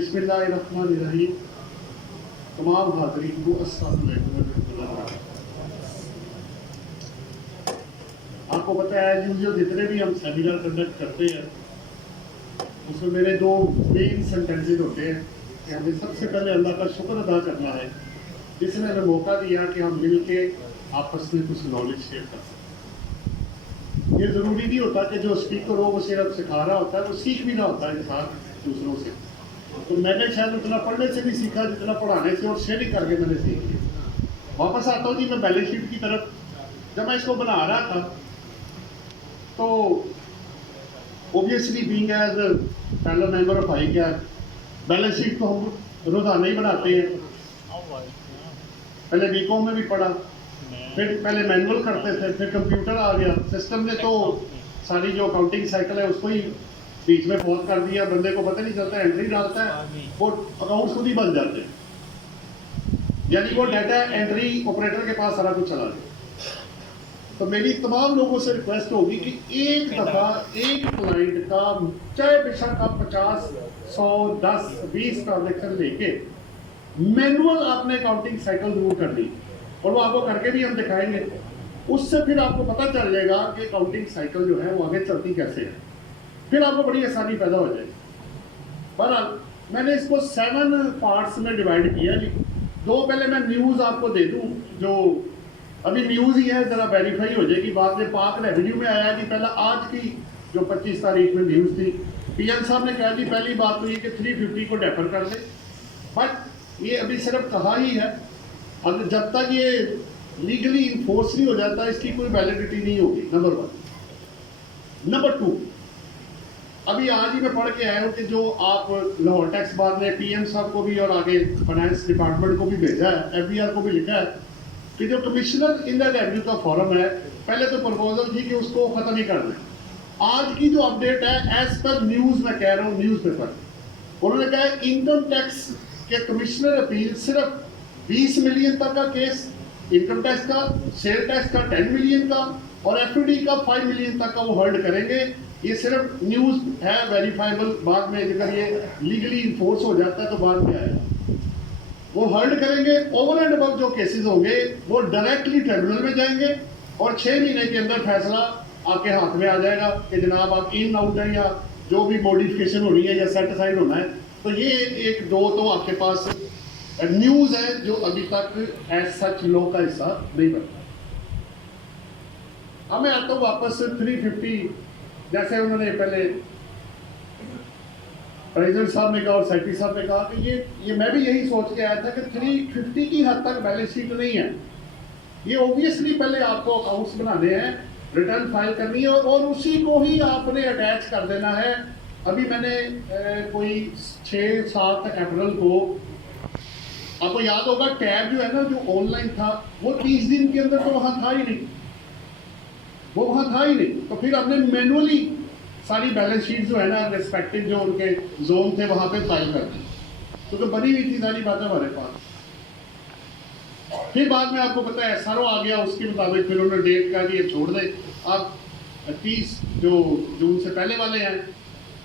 बिस्मिल्लाहिर्रहमानिर्रहीम। तमाम हाज़रीन को अस्सलाम वालेकुम। आपको पता है यूजुअल जितने भी हम सेमिनार कंडक्ट करते हैं उसमें मेरे दो मेन सेंटेंसेस होते हैं कि हमें सबसे पहले अल्लाह का शुक्र अदा करना है जिसने हमें मौका दिया कि हम मिल के आपस में कुछ नॉलेज शेयर कर सकते। ये ज़रूरी नहीं होता कि जो स्पीकर हो वो सिर्फ सिखा रहा होता है, वो सीख भी रहा होता है साथ दूसरों से। तो मैंने शायद उतना पढ़ने से नहीं सीखा जितना पढ़ाने से और शेयरिंग करके मैंने सीख लिया। वापस आता हूँ जी मैं बैलेंस शीट की तरफ। जब मैं इसको बना रहा था तो ऑब्वियसली बीइंग एज पहला मेंबर ऑफ आई क्या बैलेंस शीट तो हम रोजाना ही बनाते हैं। पहले बीकॉम में भी पढ़ा, फिर पहले मैनुअल करते थे, फिर कंप्यूटर आ गया। सिस्टम ने तो सारी जो अकाउंटिंग साइकिल है उसको ही बीच में पॉज कर दिया। बंदे को पता नहीं चलता, एंट्री डालता है वो अकाउंट्स खुद ही बन जाते हैं, यानी वो डाटा एंट्री ऑपरेटर के पास सारा कुछ चला जाए। तो मेरी तमाम लोगों से रिक्वेस्ट होगी कि एक दफ़ा एक क्लाइंट का चाहे बेशक आप 50, 100, 10, 20 ट्रांजेक्शन लेके मैनुअल आपने अकाउंटिंग साइकिल जरूर कर ली, और वो आपको करके भी हम दिखाएंगे। उससे फिर आपको पता चल जाएगा कि अकाउंटिंग साइकिल जो है वो आगे चलती कैसे है, फिर आपको बड़ी आसानी पैदा हो जाएगी। पर मैंने इसको 7 पार्ट्स में डिवाइड किया जी। 2 पहले मैं न्यूज़ आपको दे दूं, जो अभी न्यूज़ ही है, ज़रा वेरीफाई हो जाएगी बाद में। पाक रेवेन्यू में आया जी पहला आज की जो 25 तारीख में न्यूज़ थी, पीएम साहब ने कहा जी पहली बात तो ये कि 350 को डेफर कर दे, बट ये अभी सिर्फ कहा ही है। अब जब तक ये लीगली इन्फोर्स नहीं हो जाता इसकी कोई वैलिडिटी नहीं होगी, नंबर 1। नंबर 2, अभी आज ही मैं पढ़ के आया हूँ कि जो आप लाहौर टैक्स बार ने पीएम साहब को भी और आगे फाइनेंस डिपार्टमेंट को भी भेजा है, एफबीआर को भी लिखा है कि जो कमिश्नर इन द रेवेन्यू का फॉरम है, पहले तो प्रपोजल थी कि उसको खत्म ही कर दें। आज की जो अपडेट है एज पर न्यूज़ मैं कह रहा हूँ, न्यूज़ पेपर, उन्होंने कहा है इनकम टैक्स के कमिश्नर अपील सिर्फ 20 मिलियन तक का केस इनकम टैक्स का, सेल टैक्स का 10 मिलियन का और एफडी का 5 मिलियन तक का वो होल्ड करेंगे। ये सिर्फ न्यूज़ है, वेरीफाइबल, बाद में अगर ये लीगली इन्फोर्स हो जाता है तो बाद में आएगा। वो होल्ड करेंगे। ओवर एंड अबव जो केसेस होंगे वो डायरेक्टली ट्रिब्यूनल में जाएंगे और 6 महीने के अंदर फैसला आपके हाथ में आ जाएगा कि जनाब आप इन आउट है या जो भी मॉडिफिकेशन होनी है या सेट साइड होना है। तो ये एक दो तो आपके पास न्यूज़ है जो अभी तक एज सच लॉ का हिस्सा नहीं बना। अब मैं आता हूँ वापस 350, जैसे उन्होंने पहले प्रेसिडेंट साहब ने कहा और सेक्रेटरी साहब ने कहा कि ये मैं भी यही सोच के आया था कि 350 की हद तक बैलेंस शीट नहीं है। ये ऑब्वियसली पहले आपको अकाउंट्स बनाने हैं, रिटर्न फाइल करनी है और उसी को ही आपने अटैच कर देना है। अभी मैंने कोई 6-7 अप्रैल को, आपको याद होगा टैब जो है ना जो ऑनलाइन था वो 30 दिन के अंदर तो वहाँ था ही नहीं, वो वहाँ था ही नहीं। तो फिर हमने मैनुअली सारी बैलेंस शीट जो है ना रिस्पेक्टिव जो उनके जोन थे वहाँ पे फाइल कर दी, तो बनी हुई थी सारी बातें हमारे पास। फिर बाद में आपको पता है एसआरओ आ गया, उसके मुताबिक फिर उन्होंने डेट का ये छोड़ दे आप 30 जो जून से पहले वाले हैं।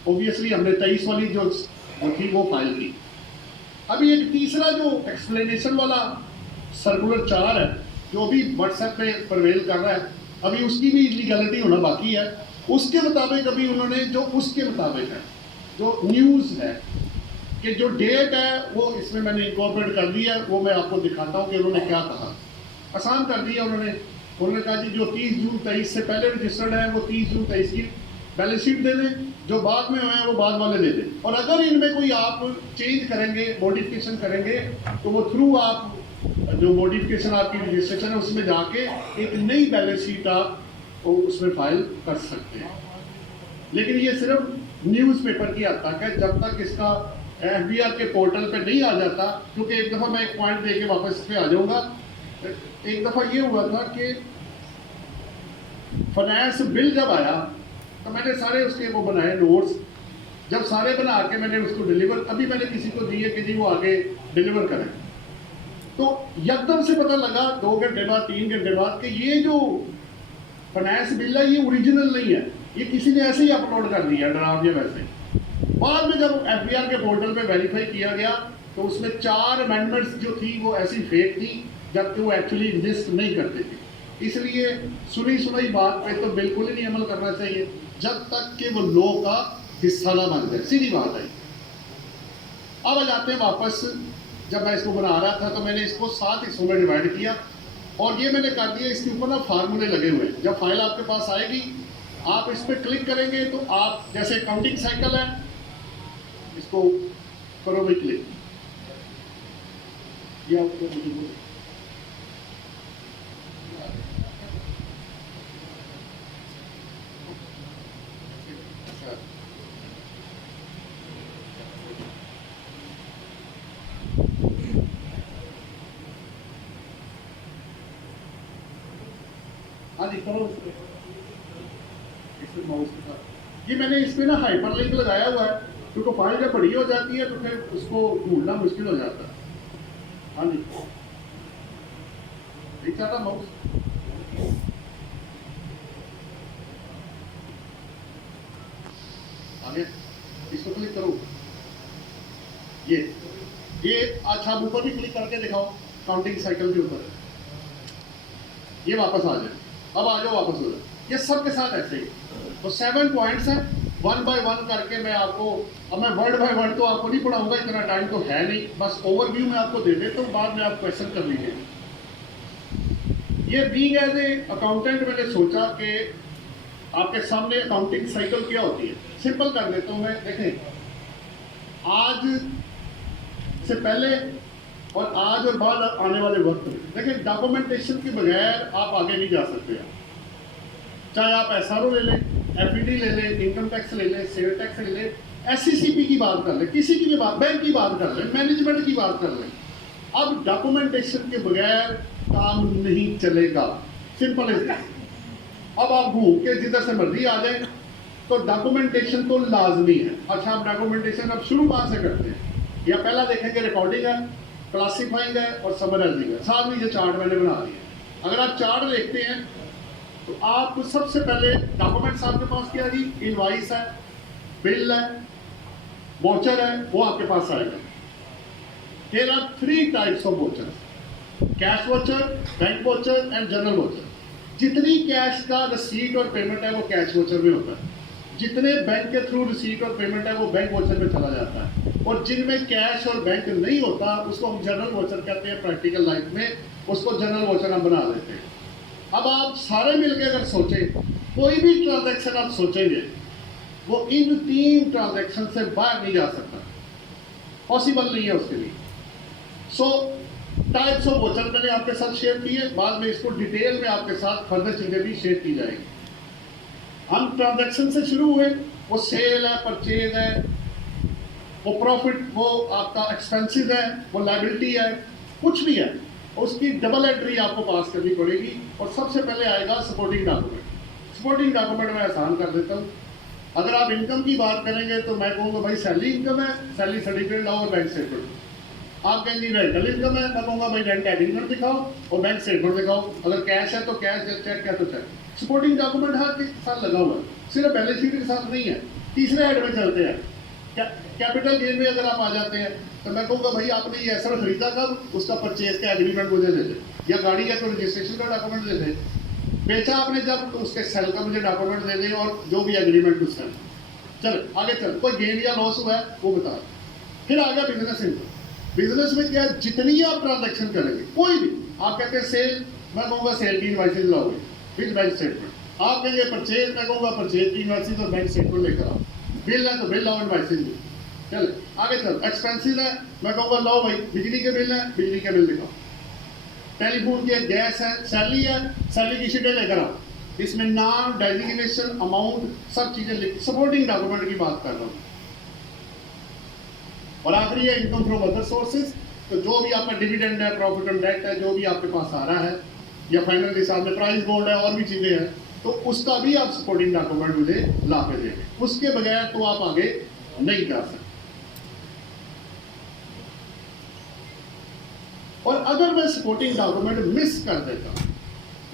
ऑब्वियसली हमने 23 वाली जो थी वो फाइल की। अभी एक तीसरा जो एक्सप्लेनेशन वाला सर्कुलर 4 है जो अभी व्हाट्सएप पे प्रवेल कर रहा है, अभी उसकी भी लीगलिटी होना बाकी है। उसके मुताबिक अभी उन्होंने जो उसके मुताबिक है जो न्यूज़ है कि जो डेट है वो इसमें मैंने इंकॉर्पोरेट कर दिया है। वो मैं आपको दिखाता हूँ कि उन्होंने क्या कहा। आसान कर दिया उन्होंने कहा जी जो 30 जून 23 से पहले रजिस्टर्ड है वो 30 जून 23 की बैलेंस शीट दे दें, जो बाद में हुए हैं वो बाद वाले दे दें, और अगर इनमें कोई आप चेंज करेंगे मॉडिफिकेशन करेंगे तो वो थ्रू आप जो मॉडिफिकेशन आपकी रजिस्ट्रेशन है उसमें जाके एक नई बैलेंस शीट आप उसमें फाइल कर सकते हैं। लेकिन ये सिर्फ न्यूज़पेपर की हद तक है, जब तक इसका एफबीआर के पोर्टल पे नहीं आ जाता। क्योंकि एक दफ़ा मैं एक पॉइंट दे के वापस पे आ जाऊँगा। एक दफ़ा ये हुआ था कि फाइनेंस बिल जब आया तो मैंने सारे उसके वो बनाए नोट्स, जब सारे बना के मैंने उसको डिलीवर, अभी मैंने किसी को दिए कि जी वो आगे डिलीवर करें, तो एकदम से पता लगा 2 घंटे बाद 3 घंटे बाद कि ये जो फाइनेंस बिल है ये ओरिजिनल नहीं है, ये किसी ने ऐसे ही अपलोड कर दिया डरावने वैसे। बाद में जब FBR के पोर्टल पे वेरीफाई किया गया तो उसमें 4 अमेंडमेंट्स जो थी वो ऐसी फेक थी जबकि वो एक्चुअली एग्जिस्ट नहीं करती थी। इसलिए सुनी सुनाई बात पे तो बिल्कुल ही नहीं अमल करना चाहिए जब तक कि वो लॉ का हिस्सा ना बन जाए, सीधी बात है। अब आ जाते हैं वापस, जब मैं इसको बना रहा था तो मैंने इसको 7 हिस्सों में डिवाइड किया और ये मैंने कर दिया, इसके ऊपर ना फार्मूले लगे हुए हैं। जब फाइल आपके पास आएगी आप इस पर क्लिक करेंगे तो आप जैसे काउंटिंग साइकिल है इसको करो भी क्लिक, ये आपको ये मैंने इस पे ना हाइपर लिंक लगाया हुआ है क्योंकि फाइल जब बड़ी हो जाती है तो फिर उसको ढूंढना मुश्किल हो जाता है। हाँ जी, ठीक था माउस। आगे इसको क्लिक करो, ये अच्छा आप ऊपर भी क्लिक करके दिखाओ काउंटिंग साइकिल के ऊपर, ये वापस आ जाए। अब आ जाओ वापस हो जाए, ये सब के साथ ऐसे ही। तो 7 पॉइंट्स हैं, 1 बाय 1 करके मैं आपको, अब मैं वर्ड बाय वर्ड तो आपको नहीं पढ़ाऊंगा, इतना टाइम तो है नहीं, बस ओवरव्यू में आपको दे देता हूँ, बाद में आप क्वेश्चन कर लीजिए। ये बीइंग एज ए अकाउंटेंट मैंने सोचा कि आपके सामने अकाउंटिंग साइकिल क्या होती है, सिंपल कर देता हूँ मैं। देखें, आज से पहले और आज और बाद आने वाले वक्त में, देखिए डॉक्यूमेंटेशन के बगैर आप आगे नहीं जा सकते। चाहे आप SRO ले लें, FED ले लें, इनकम टैक्स ले लें, सेल टैक्स ले लें, SCCP की बात कर लें, किसी की भी बात, बैंक की बात कर लें, मैनेजमेंट की बात कर लें, अब डॉक्यूमेंटेशन के बगैर काम नहीं चलेगा। Simple is this. अब आप घूम के जिधर से मर्जी आ जाए तो डॉक्यूमेंटेशन तो लाजमी है। अच्छा, आप डॉक्यूमेंटेशन अब शुरू कहाँ से करते हैं? या पहला देखेंगे रिकॉर्डिंग है, क्लासीफाइंग है और समराइजिंग है। साथ में ये चार्ट मैंने बना दिया। अगर आप चार्ट देखते हैं तो आप सबसे पहले डॉक्यूमेंट्स आपके पास क्या जी, इनवॉइस है, बिल है, वाउचर है, वो आपके पास आएगा। There are 3 types of voucher, cash voucher, bank voucher and journal voucher. जितनी कैश का रिसीट और पेमेंट है वो कैश वाउचर में होता है, जितने बैंक के थ्रू रिसीट और पेमेंट है वो बैंक वाउचर में चला जाता है, और जिनमें कैश और बैंक नहीं होता उसको हम जनरल वाउचर कहते हैं। प्रैक्टिकल लाइफ में उसको जनरल वाउचर हम बना देते हैं। अब आप सारे मिलकर अगर सोचें, कोई भी ट्रांजैक्शन आप सोचेंगे वो इन 3 ट्रांजैक्शन से बाहर नहीं जा सकता, पॉसिबल नहीं है उसके लिए। सो टाइप्स ऑफ वाउचर मैंने आपके साथ शेयर किए, बाद में इसको डिटेल में आपके साथ फर्दर चीजें भी शेयर की जाएगी। हम ट्रांजैक्शन से शुरू हुए, वो सेल है, परचेज है, वो प्रॉफिट, वो आपका एक्सपेंसिव है, वो लायबिलिटी है, कुछ भी है, उसकी डबल एंट्री आपको पास करनी पड़ेगी। और सबसे पहले आएगा सपोर्टिंग डॉक्यूमेंट। सपोर्टिंग डॉक्यूमेंट मैं आसान कर देता हूँ। अगर आप इनकम की बात करेंगे तो मैं कहूँगा भाई सैलरी इनकम है, सैलरी सर्टिफिकेट लाओ और बैंक स्टेटमेंट। आप कहेंगे रेंटल इनकम है, मैं कहूँगा भाई रेंट एग्रीमेंट दिखाओ और बैंक स्टेटमेंट दिखाओ। अगर कैश है तो कैश, चेक है तो चेक। सपोर्टिंग डॉक्यूमेंट हर के साथ लगा हुआ है, सिर्फ बैलेंस शीट के साथ नहीं है। तीसरे हेड में चलते हैं, कैपिटल गेन में अगर आप आ जाते हैं तो मैं कहूँगा भाई आपने ये एसेट खरीदा कब, उसका परचेज का एग्रीमेंट मुझे दे दे, या गाड़ी है तो रजिस्ट्रेशन का डॉक्यूमेंट दे दे, बेचा आपने जब तो उसके सेल का मुझे डॉक्यूमेंट दे दे और जो भी एग्रीमेंट उसका। चल आगे चल, कोई गेन या लॉस हुआ है वो बता। फिर आ गया बिजनेस इनकम। बिजनेस में क्या, जितनी आप ट्रांजेक्शन करेंगे, कोई भी, आप कहते हैं सेल, मैं कहूँगा सेल की इनवॉइसेज लाओगे विद बैंक स्टेटमेंट। आप कहेंगे परचेज, मैं कहूँगा परचेज की इनवॉइसेज और बैंक स्टेटमेंट लेकर आओ। बिल है तो बिल लाओ, इनवॉइसेज। चल आगे चल, एक्सपेंसिव है, मैं कहूँगा लो भाई बिजली के बिल है, बिजली के बिल दिखाओ। टेलीफोन की गैस है, सैलरी है, सैलरी की शीटें लेकर आओ। इसमें नाम, डेजिग्नेशन, अमाउंट, सब चीजें लिख, सपोर्टिंग डॉक्यूमेंट की बात कर रहा हूँ। और आखिरी है इनकम फ्रॉम अदर सोर्सेज। तो जो भी आपका डिविडेंड है, प्रॉफिट एंड डेट है, जो भी आपके पास आ रहा है, या फाइनल हिसाब में प्राइस बॉन्ड है और भी चीजें हैं, तो उसका भी आप सपोर्टिंग डॉक्यूमेंट मुझे ला के देंगे। उसके बगैर तो आप आगे नहीं जा सकते। और अगर मैं सपोर्टिंग डॉक्यूमेंट मिस कर देता हूं,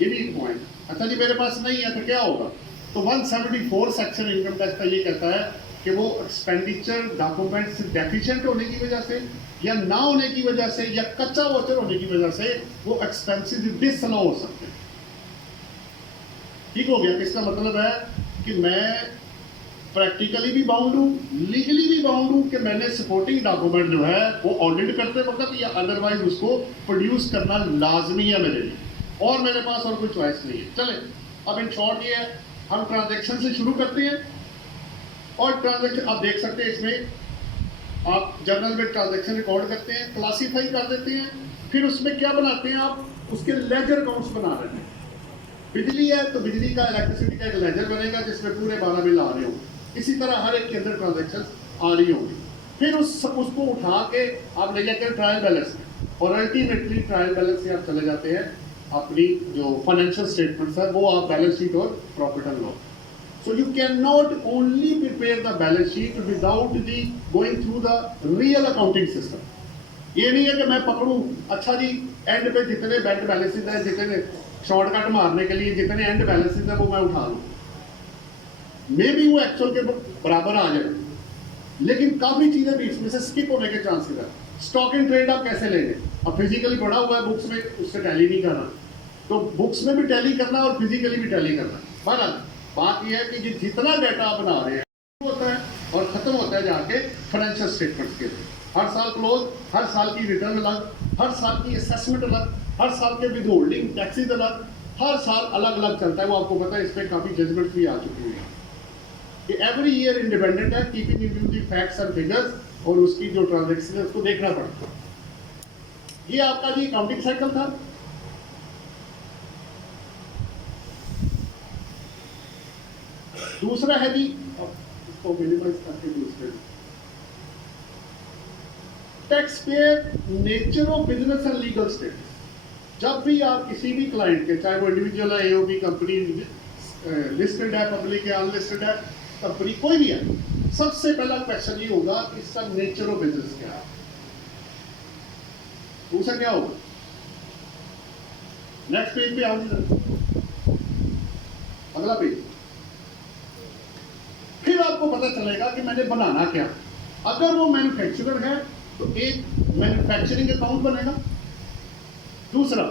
ये भी एक पॉइंट। अच्छा जी मेरे पास नहीं है तो क्या होगा? तो 174 सेक्शन इनकम टैक्स का ये कहता है कि वो एक्सपेंडिचर डॉक्यूमेंट्स डेफिशिएंट होने की वजह से या ना होने की वजह से या कच्चा वाउचर होने की वजह से वो एक्सपेंसेस डिसअलाउ हो सकते हैं। ठीक हो गया? इसका मतलब है कि मैं प्रैक्टिकली भी बाउंड हूँ, लीगली भी बाउंड हूँ कि मैंने सपोर्टिंग डॉक्यूमेंट जो है वो ऑडिट करते वक्त या अदरवाइज उसको प्रोड्यूस करना लाजमी है मेरे लिए, और मेरे पास और कोई चॉइस नहीं है। चले अब इन शॉर्ट ये है, हम ट्रांजैक्शन से शुरू करते हैं। और ट्रांजैक्शन आप देख सकते हैं, इसमें आप जर्नल में ट्रांजैक्शन रिकॉर्ड करते हैं, क्लासीफाई कर देते हैं, फिर उसमें क्या बनाते हैं आप, उसके लेजर अकाउंट्स बना रहे हैं। बिजली है तो बिजली का, इलेक्ट्रिसिटी का एक लेजर बनेगा जिसमें पूरे 12 बिल आ रहे होंगे। इसी तरह हर एक के अंदर ट्रांजैक्शन आ रही होंगी। फिर उसको उठा के आप ले जाते हैं ट्रायल बैलेंस में, और अल्टीमेटली ट्रायल बैलेंस से आप चले जाते हैं अपनी जो फाइनेंशियल स्टेटमेंट्स है वो आप बैलेंस शीट और profit and loss. So you cannot only prepare the balance sheet without the going through the real accounting system. ये नहीं है कि मैं पकड़ूं, अच्छा जी एंड पे जितने बैंक बैलेंसेस हैं, जितने शॉर्टकट मारने के लिए जितने एंड बैलेंसेस हैं वो मैं उठा लूं, मे भी वो एक्चुअल के बराबर आ जाए, लेकिन काफी चीजें बीच में से स्किप होने के चांसेस है। स्टॉक इन ट्रेड आप कैसे लेंगे? अब फिजिकली पढ़ा हुआ है बुक्स में, उससे टैली नहीं करना, तो बुक्स में भी टैली करना और फिजिकली भी टैली करना। बहरहाल बात यह है कि जितना डाटा आप बना रहे हैं होता है और खत्म होता है जाके फाइनेंशियल स्टेटमेंट्स के लिए। हर साल क्लोज, हर साल की रिटर्न अलग, हर साल की असेसमेंट अलग, हर साल के विद होल्डिंग टैक्सेस अलग, हर साल अलग अलग चलता है। वो आपको पता है, इस पर काफी जजमेंट भी आ चुकी है कि एवरी ईयर इंडिपेंडेंट है, keeping in view the facts and figures, और उसकी जो ट्रांजेक्शन है उसको देखना पड़ता है। ये आपका जी अकाउंटिंग साइकिल था। दूसरा है जी, इसको मिनिमाइज करके दूसरे, tax payer nature of business and legal status. जब भी आप किसी भी क्लाइंट के, चाहे वो इंडिविजुअल है, एओबी कंपनी लिस्टेड है, पब्लिक है, अनलिस्टेड है कंपनी, कोई भी है, सबसे पहला क्वेश्चन ये होगा कि इसका नेचर ऑफ बिजनेस क्या है। दूसरा क्या होगा? नेक्स्ट पेज पे आओ, अगला पेज। फिर आपको पता चलेगा कि मैंने बनाना क्या। अगर वो मैन्युफैक्चरर है तो एक मैन्युफैक्चरिंग अकाउंट बनेगा, दूसरा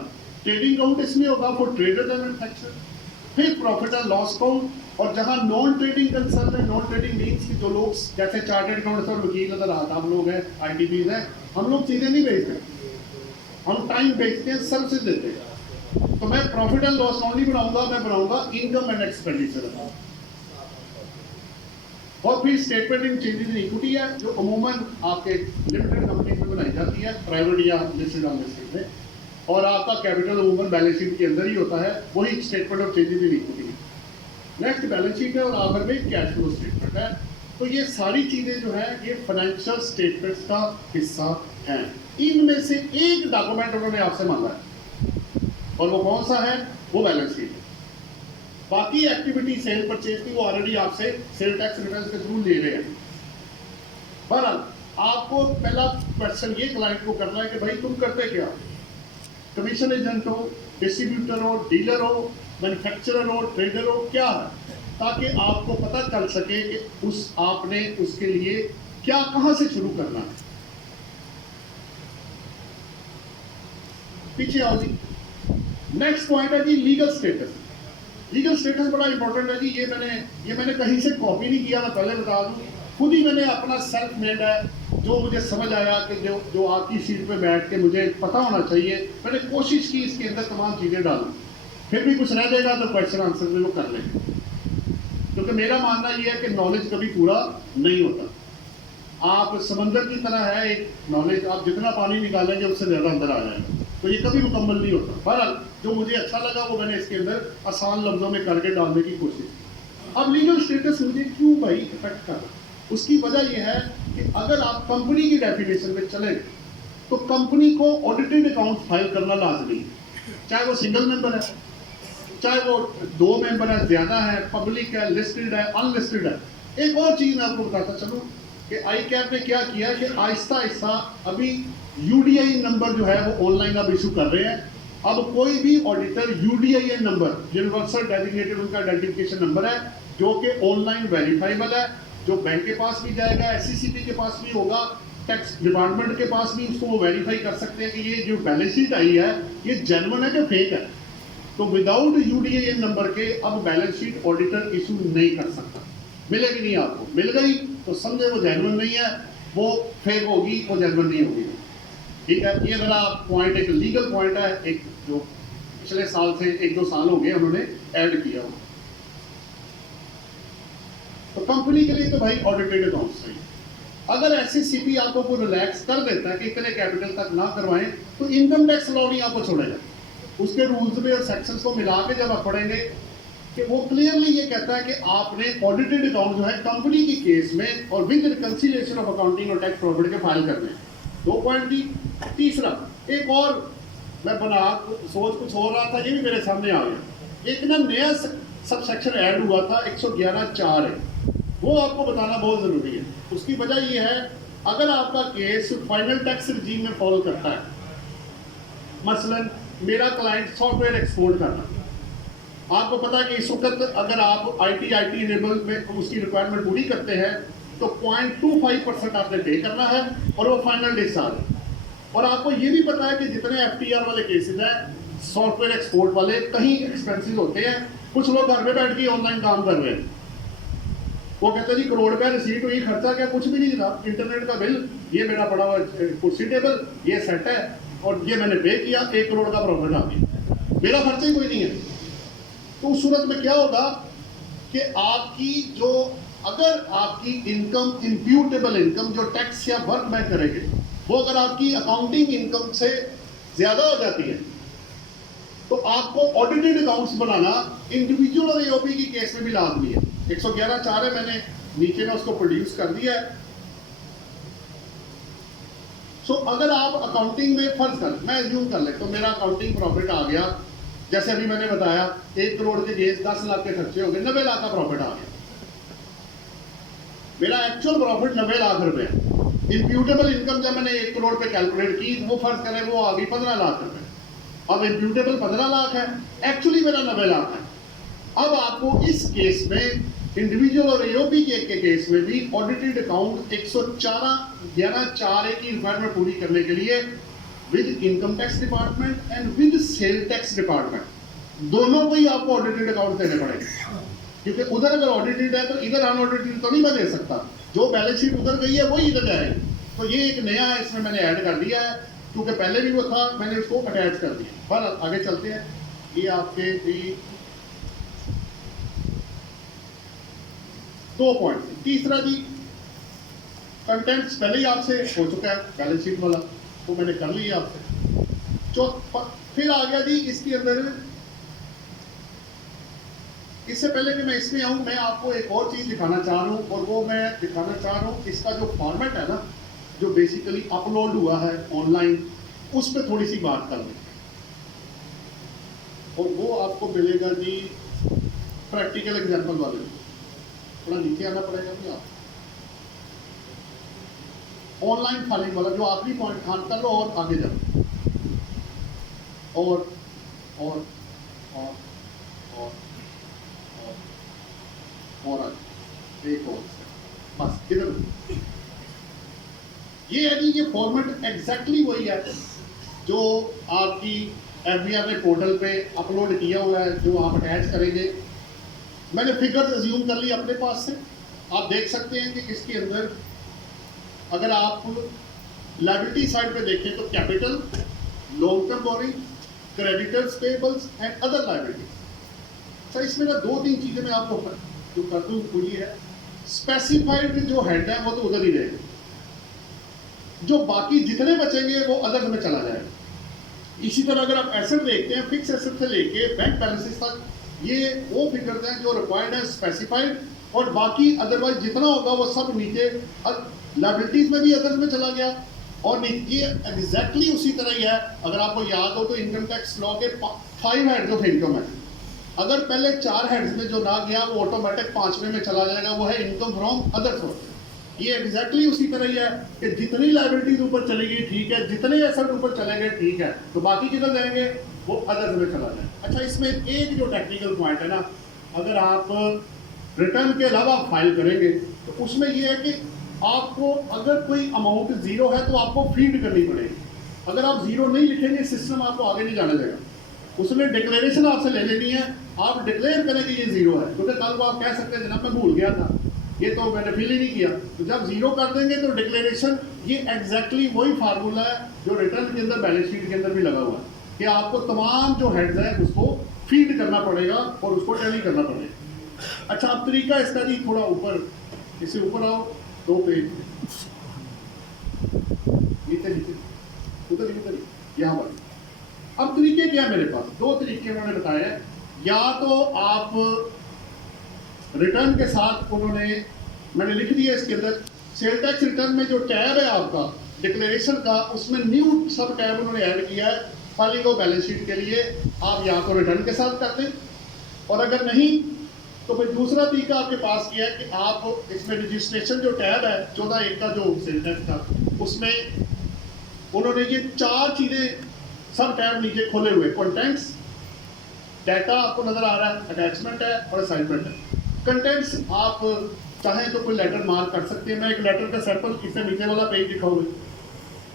ट्रेडिंग अकाउंट इसमें होगा फॉर ट्रेडर एंड मैन्युफैक्चरर, फिर प्रॉफिट एंड लॉस अकाउंट। और जहां नॉन ट्रेडिंग कंसर्न है, नॉन ट्रेडिंग मीन्स कि जो लोग जैसे चार्टर्ड अकाउंट्स और वकील अगर हम लोग हैं, आईटीपीज हैं, हम लोग चीजें नहीं बेचते, हम टाइम बेचते हैं, सर्विसेज देते हैं। तो मैं प्रॉफिट एंड लॉस अकाउंट नहीं बनाऊंगा, मैं बनाऊंगा इनकम एंड एक्सपेंडिचर अकाउंट। और फिर statement in changes in equity है, जो अमूमन आपके लिमिटेड कंपनी में बनाई जाती है, प्राइवेट या लिस्टेड अनलिस्टेड में, और आपका कैपिटल अमूमन बैलेंस शीट के अंदर ही होता है, वही statement of changes in equity. Next balance sheet है और आखिर में कैश फ्लो स्टेटमेंट है। तो ये सारी चीजें जो है ये फाइनेंशियल स्टेटमेंट्स का हिस्सा हैं। इनमें से एक डॉक्यूमेंट उन्होंने आपसे मांगा है, और वो कौन सा है? वो बैलेंस शीट है। बाकी एक्टिविटी सेल परचेज की वो ऑलरेडी आपसे सेल टैक्स रिटर्न के थ्रू ले रहे हैं। बहरहाल आपको पहला क्वेश्चन ये क्लाइंट को करना है कि भाई तुम करते क्या? कमीशन एजेंट हो, डिस्ट्रीब्यूटर हो, डीलर हो, मैन्युफैक्चरर हो, ट्रेडर हो, क्या है, ताकि आपको पता चल सके कि आपने उसके लिए क्या, कहां से शुरू करना है। पीछे आओ जी। नेक्स्ट पॉइंट है जी लीगल स्टेटस। लीगल स्टेटस बड़ा इंपॉर्टेंट है जी। ये मैंने कहीं से कॉपी नहीं किया, मैं पहले बता दूं, खुद ही मैंने अपना सेल्फ मेड है, जो मुझे समझ आया कि जो आपकी सीट पे बैठ के मुझे पता होना चाहिए, मैंने कोशिश की इसके अंदर तमाम चीज़ें डालूं। फिर भी कुछ रह जाएगा तो क्वेश्चन आंसर में वो कर लेंगे, क्योंकि मेरा मानना ये है कि नॉलेज कभी पूरा नहीं होता। आप समंदर की तरह है एक नॉलेज, आप जितना पानी निकालेंगे उससे ज़्यादा अंदर आ जाएगा, तो ये कभी मुकम्मल नहीं होता। बहरहाल जो मुझे अच्छा लगा वो मैंने इसके अंदर आसान लफ्जों में करके डालने की कोशिश की। अब लीगल स्टेटस मुझे क्यों भाई इफेक्ट कर रहा, उसकी वजह यह है कि अगर आप कंपनी की डेफिनेशन में चलें तो कंपनी को ऑडिटेड अकाउंट फाइल करना लाजमी है, चाहे वो सिंगल मेंबर है, चाहे वो 2 मेंबर है, ज़्यादा है, पब्लिक है, लिस्टेड है, अनलिस्टेड है। एक और चीज़ मैं आपको बताता चलूँ कि आई कैप ने क्या किया कि आहिस्ता आहिस्ता अभी यूडीआई नंबर जो है वो ऑनलाइन अब इशू कर रहे हैं। अब कोई भी auditor UDI number, universal designated उनका आइडेंटिफिकेशन नंबर है, जो कि ऑनलाइन वेरीफाइबल है, जो बैंक के पास भी जाएगा, एससीसीपी के पास भी होगा, टैक्स डिपार्टमेंट के पास भी उसको वो वेरीफाई कर सकते हैं कि ये जो बैलेंस शीट आई है ये जेन्युइन है कि फेक है। तो विदाउट यूडीएएन नंबर के अब बैलेंस शीट ऑडिटर इशू नहीं कर सकता। मिलेगी नहीं आपको, मिल गई तो समझे वो जेन्युइन नहीं है, वो फेक होगी, वो जेन्युइन नहीं होगी। ठीक है, ये मेरा पॉइंट एक लीगल पॉइंट है, एक जो पिछले साल से 1-2 साल हो गए उन्होंने ऐड किया हो। तो कंपनी के लिए तो भाई ऑडिटेड अकाउंट्स चाहिए। अगर एससीसीपी आपको कोई रिलैक्स कर देता है कि इतने कैपिटल तक ना करवाएं, तो इनकम टैक्स लॉ नहीं आपको छोड़ेगा। उसके रूल्स में और सेक्शंस को मिला के जब आप पढ़ेंगे कि वो क्लियरली ये कहता है कि आपने ऑडिटेड अकाउंट जो है कंपनी की केस में और विद रिकंसिलिएशन ऑफ अकाउंटिंग और टैक्स प्रॉफिट के फाइल करने हैं। 2 पॉइंट दी। तीसरा एक और मैं बना सोच कुछ हो रहा था, ये भी मेरे सामने आ गया। एक ना नया सब सेक्शन ऐड हुआ था 111(4) है, वो आपको बताना बहुत जरूरी है। उसकी वजह ये है, अगर आपका केस फाइनल टैक्स रिजीम में फॉलो करता है, मसलन मेरा क्लाइंट सॉफ्टवेयर एक्सपोर्ट करना, आपको पता है कि इस वक्त अगर आप आईटी लेवल में उसकी रिक्वायरमेंट पूरी करते हैं तो 0.25% आपने पे करना है और वो फाइनल डिस्चार्ज है। और आपको ये भी पता है कि जितने एफटीआर वाले केसेस हैं सॉफ्टवेयर एक्सपोर्ट वाले, कहीं एक्सपेंसिव होते हैं। कुछ लोग घर में बैठ के ऑनलाइन काम कर रहे हैं, वो कहते हैं जी करोड़ रुपया रिसीट हुई, खर्चा क्या, कुछ भी नहीं जनाब, इंटरनेट का बिल, ये मेरा पड़ा हुआ कुर्सी टेबल, ये सेट है और ये मैंने पे किया, 1 करोड़ का प्रॉफिट आ गया, मेरा खर्चा ही कोई नहीं है। तो उस सूरत में क्या होगा कि आपकी जो, अगर आपकी इनकम इम्प्यूटेबल इनकम जो टैक्स या वर्क में करेंगे, वो अगर आपकी अकाउंटिंग इनकम से ज्यादा हो जाती है तो आपको ऑडिटेड अकाउंट्स बनाना इंडिविजुअल और एओपी की केस में भी लाजमी है। 111(4) है, मैंने नीचे में उसको प्रोड्यूस कर दिया है। सो अगर आप अकाउंटिंग में फर्ज कर, मैं एज्यूम कर ले तो मेरा अकाउंटिंग प्रॉफिट आ गया, जैसे अभी मैंने बताया 1 करोड़ के केस 10 लाख के खर्चे हो गए, 90 लाख का प्रॉफिट आ गया। मेरा एक्चुअल प्रॉफिट 90 लाख रुपए है। इम्प्यूटेबल इनकम जब मैंने 1 करोड़ पे कैलकुलेट की, वो फर्ज करें वो आ गई 15 लाख रुपए। अब इम्प्यूटेबल 15 लाख है, एक्चुअली मेरा 90 लाख है। अब आपको इस केस में इंडिविजुअल और एओपी के केस में भी ऑडिटेड अकाउंट 111(4) की रिक्वायरमेंट पूरी करने के लिए with income tax department and with cell tax department दोनों को ही आपको ऑडिटेड अकाउंट देने पड़ेंगे, क्योंकि उधर अगर ऑडिटेड है तो इधर अनऑडिटेड तो नहीं मैं दे सकता। जो बैलेंस शीट उधर गई है वही इधर जाएगी। तो ये एक नया है, इसमें मैंने ऐड कर दिया है, क्योंकि पहले भी वो था, मैंने उसको अटैच कर दिया। पर आगे चलते हैं, ये आपके भी 2 पॉइंट। तीसरा जी, कंटेंट्स पहले ही आपसे हो चुका है, बैलेंस शीट वाला वो मैंने कर लिया आपसे। फिर आ गया जी इसके अंदर, इससे पहले कि मैं इसमें आऊं, मैं आपको एक और चीज दिखाना चाह रहा हूं, और वो मैं दिखाना चाह रहा हूं इसका जो फॉर्मेट है ना, जो बेसिकली अपलोड हुआ है ऑनलाइन, उस पर थोड़ी सी बात कर लें। और वो आपको मिलेगा जी प्रैक्टिकल एग्जांपल वाले, थोड़ा नीचे आना पड़ेगा भी आप, ऑनलाइन फाइलिंग वाला जो आखिरी पॉइंट खान कर लो और आगे जाओ, और और और और और एक और बस इधर। ये है जी, ये फॉर्मेट एग्जैक्टली वही है जो आपकी एफबीआर ने पोर्टल पे अपलोड किया हुआ है, जो आप अटैच करेंगे। मैंने फिगर्स अज्यूम कर ली अपने पास से, आप देख सकते हैं कि इसके अंदर अगर आप लायबिलिटी साइड पे देखें तो capital, long term borrowing, creditors, payables and other liabilities. Sir इसमें ना 2-3 चीजें मैं आपको जो कर दूं वो ये है, स्पेसिफाइड जो हेड है वो तो उधर ही रहेगा, जो बाकी जितने बचेंगे वो अदर में चला जाएगा। इसी तरह अगर आप एसेट देखते हैं, फिक्स एसेट से लेके बैंक बैलेंसेस तक, ये वो फिगर्स हैं जो रिक्वायर्ड है स्पेसिफाइड, और बाकी अदरवाइज जितना होगा वो सब नीचे लायबिलिटीज में भी अदर में चला गया। और ये एग्जैक्टली उसी तरह ही है, अगर आपको याद हो तो इनकम टैक्स लॉ के 5 हेड्स ऑफ इनकम है। अगर पहले 4 हेड्स में जो ना गया वो ऑटोमेटिक 5वें में चला जाएगा, वो है इनकम फ्रॉम अदर सोर्स। ये एग्जैक्टली उसी तरह ही है कि जितनी लायबिलिटीज ऊपर चलेगी ठीक है, जितने एसेट ऊपर चलेंगे ठीक है, तो बाकी किधर जाएंगे, वो अदर में चला जाएगा। अच्छा, इसमें एक जो टेक्निकल पॉइंट है ना, अगर आप रिटर्न के अलावा फाइल करेंगे तो उसमें ये है कि आपको अगर कोई अमाउंट जीरो है तो आपको फीड करनी पड़ेगी। अगर आप जीरो नहीं लिखेंगे सिस्टम आपको आगे नहीं जाने देगा। उसने डिक्लेरेशन आपसे ले लेनी है, आप डिक्लेयर करें कि ये जीरो है, क्योंकि कल को आप कह सकते हैं जनाब मैं भूल गया था, ये तो मैंने फिल ही नहीं किया। तो जब जीरो कर देंगे तो डिक्लेरेशन ये एग्जैक्टली वही फार्मूला है जो रिटर्न के अंदर बैलेंस शीट के अंदर भी लगा हुआ है कि आपको तमाम जो हेड्स है उसको फीड करना पड़ेगा और उसको टैली करना पड़ेगा। अच्छा, अब तरीका इसका जी थोड़ा ऊपर, इससे ऊपर आओ 2 पेज नीचे नीचे उधर उधर यहाँ पर। अब तरीके क्या है मेरे पास, 2 तरीके उन्होंने बताए हैं। या तो आप रिटर्न के साथ उन्होंने, मैंने लिख दिया इसके अंदर सेल टैक्स रिटर्न में जो टैब है आपका डिक्लेरेशन का, उसमें न्यू सब टैब उन्होंने ऐड किया है फाइलिंग और बैलेंस शीट के लिए। आप या तो रिटर्न के साथ करते हैं, और अगर नहीं तो फिर दूसरा तरीका आपके पास ये है कि आप इसमें रजिस्ट्रेशन जो टैब है 14(1) का जो सेल टैक्स का, उसमें उन्होंने ये 4 चीजें सब टैब नीचे खोले हुए, कंटेंट्स, डाटा आपको नजर आ रहा है, अटैचमेंट है और असाइनमेंट है। कंटेंट्स आप चाहें तो कोई लेटर मार्क कर सकते हैं। मैं एक लेटर का सैंपल इससे नीचे वाला पेज दिखाऊंगा,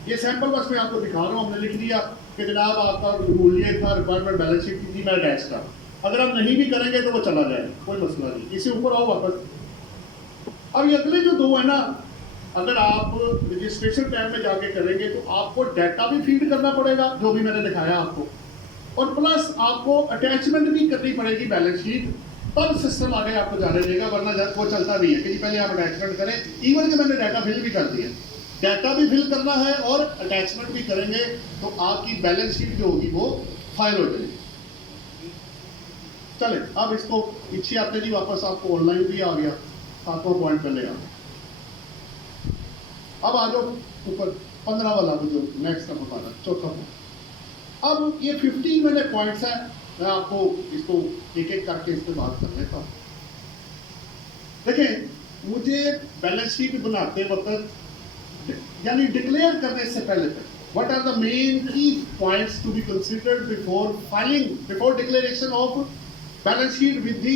ये सैंपल बस मैं आपको दिखा रहा हूँ। हमने लिख दिया कि जनाब आपका रूल ये था, रिक्वायरमेंट बैलेंस शीट की थी, मैं अटैच का। अगर आप नहीं भी करेंगे तो वो चला जाए, कोई मसला नहीं। इसी ऊपर आओ वापस। अब ये अगले जो 2 है ना, अगर आप रजिस्ट्रेशन टैब में जाके करेंगे तो आपको डाटा भी फीड करना पड़ेगा जो भी मैंने दिखाया आपको, और प्लस आपको अटैचमेंट भी करनी पड़ेगी बैलेंस शीट, तब सिस्टम आगे आपको जाने देगा, वरना वो चलता नहीं है कि पहले आप अटैचमेंट करें। इवन कि मैंने डाटा फिल भी कर दिया, डाटा भी फिल करना है और अटैचमेंट भी करेंगे तो आपकी बैलेंस शीट जो होगी वो फाइल हो जाएगी। चले अब इसको पीछे आते जी वापस, आपको ऑनलाइन भी आ गया, 7वां पॉइंट पे ले आ। अब आ जाओ ऊपर 15 वाला जो नेक्स्ट का बता रहा, चौथा पॉइंट। अब ये 15 मैंने पॉइंट्स है, मैं आपको इसको एक एक करके इस पर बात कर लेता हूँ। देखें, मुझे बैलेंस शीट बनाते वक्त यानी डिक्लेयर करने से पहले what are the main key points to be considered before filing, before declaration of balance sheet with the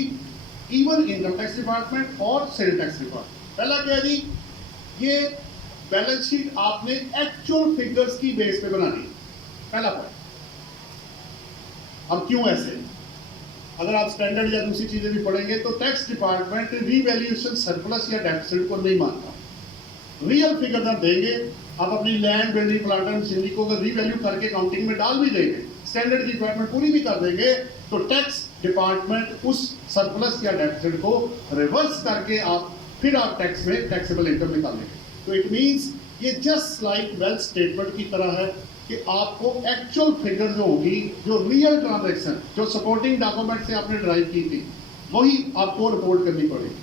even income tax department और सेल टैक्स डिपार्टमेंट। पहला क्या है जी, ये बैलेंस शीट आपने एक्चुअल फिगर्स की बेस पे बनानी है, पहला पॉइंट। अब क्यों ऐसे, अगर आप स्टैंडर्ड या दूसरी चीजें भी पढ़ेंगे तो टैक्स डिपार्टमेंट रीवैल्यूएशन सरप्लस या डेफिसिट को नहीं मानता। रियल फिगर आप देंगे, आप अपनी land, building, plant and machinery को अगर रीवैल्यू करके काउंटिंग में डाल भी देंगे, स्टैंडर्ड की डिपार्टमेंट पूरी भी कर देंगे, तो टैक्स डिपार्टमेंट उस सरप्लस या डेफिसिट को रिवर्स करके फिर आप टैक्स में टैक्सेबल इनकम निकालेंगे। तो इट मींस ये जस्ट लाइक वेल्थ स्टेटमेंट की तरह है कि आपको एक्चुअल फिगर जो होगी, जो रियल ट्रांजैक्शन, जो सपोर्टिंग डॉक्यूमेंट से आपने ड्राइव की थी, वही आपको रिपोर्ट करनी पड़ेगी।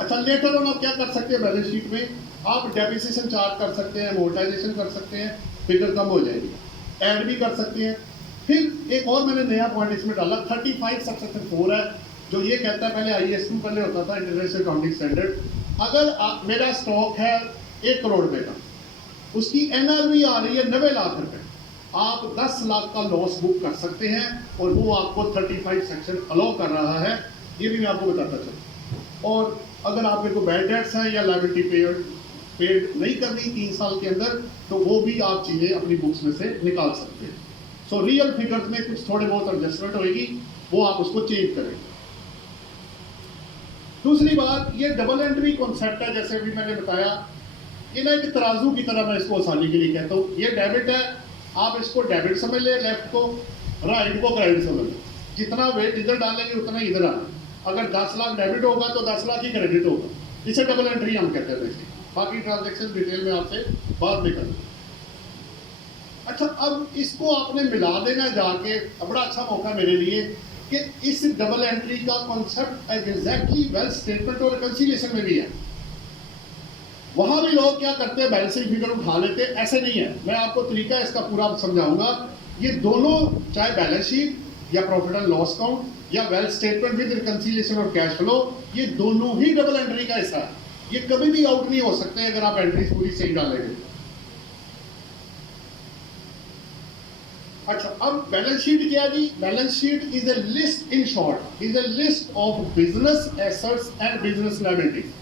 अच्छा, लेटर ऑन आप क्या कर सकते हैं बैलेंस शीट में, आप डेप्रिसिएशन चार्ज कर सकते हैं, अमोर्टाइजेशन कर सकते हैं, फिगर कम हो जाएगी, ऐड भी कर सकते हैं। फिर एक और मैंने नया पॉइंट इसमें डाला, 35 सबसेक्शन 4 है, जो ये कहता है, पहले IAS 2 पहले होता था, इंटरनेशनल अकाउंटिंग स्टैंडर्ड। अगर मेरा स्टॉक है 1 करोड़ रुपए का, उसकी NRV आ रही है 90 लाख रुपए, आप 10 लाख का लॉस बुक कर सकते हैं और वो आपको 35 सेक्शन अलाउ कर रहा है, ये भी मैं आपको बताता चलूँ। और अगर आपके को बैड डेट्स हैं या लायबिलिटी पेड नहीं करनी 3 साल के अंदर, तो वो भी आप चीज़ें अपनी बुक्स में से निकाल सकते हैं। सो रियल फिगर्स में कुछ थोड़े बहुत एडजस्टमेंट होगी, वो आप उसको चेंज करेंगे। दूसरी बात, ये डबल एंट्री कॉन्सेप्ट है, जैसे अभी मैंने बताया, ये ना एक तराजू की तरह मैं इसको आसानी के लिए कहता हूँ। ये डेबिट है, आप इसको डेबिट समझ लें, लेफ्ट को, राइट को क्रेडिट समझ लें। जितना वेट इधर डालेंगे उतना ही इधर आना। अगर 10 लाख डेबिट होगा तो 10 लाख ही क्रेडिट होगा, इसे डबल एंट्री हम कहते हैं वैसे। बाकी ट्रांजेक्शन डिटेल में आपसे बाद में करूँ। अच्छा, अब इसको आपने मिला देना जाके, बड़ा अच्छा मौका मेरे लिए कि इस डबल एंट्री का कॉन्सेप्ट एग्जैक्टली वेल्थ स्टेटमेंट और रिकंसिलिएशन में भी है। वहां भी लोग क्या करते हैं, बैलेंसिंग फिगर उठा लेते हैं, ऐसे नहीं है। मैं आपको तरीका इसका पूरा समझाऊंगा। ये दोनों, चाहे बैलेंस शीट या प्रॉफिट एंड लॉस अकाउंट या वेल्थ स्टेटमेंट विद रिकंसिलिएशन और कैश फ्लो, ये दोनों ही डबल एंट्री का हिस्सा है। ये कभी भी आउट नहीं हो सकते अगर आप एंट्री पूरी सही डालेंगे। अच्छा, अब बैलेंस शीट क्या है जी? Balance sheet is a list, in short is a list of business assets and business liabilities.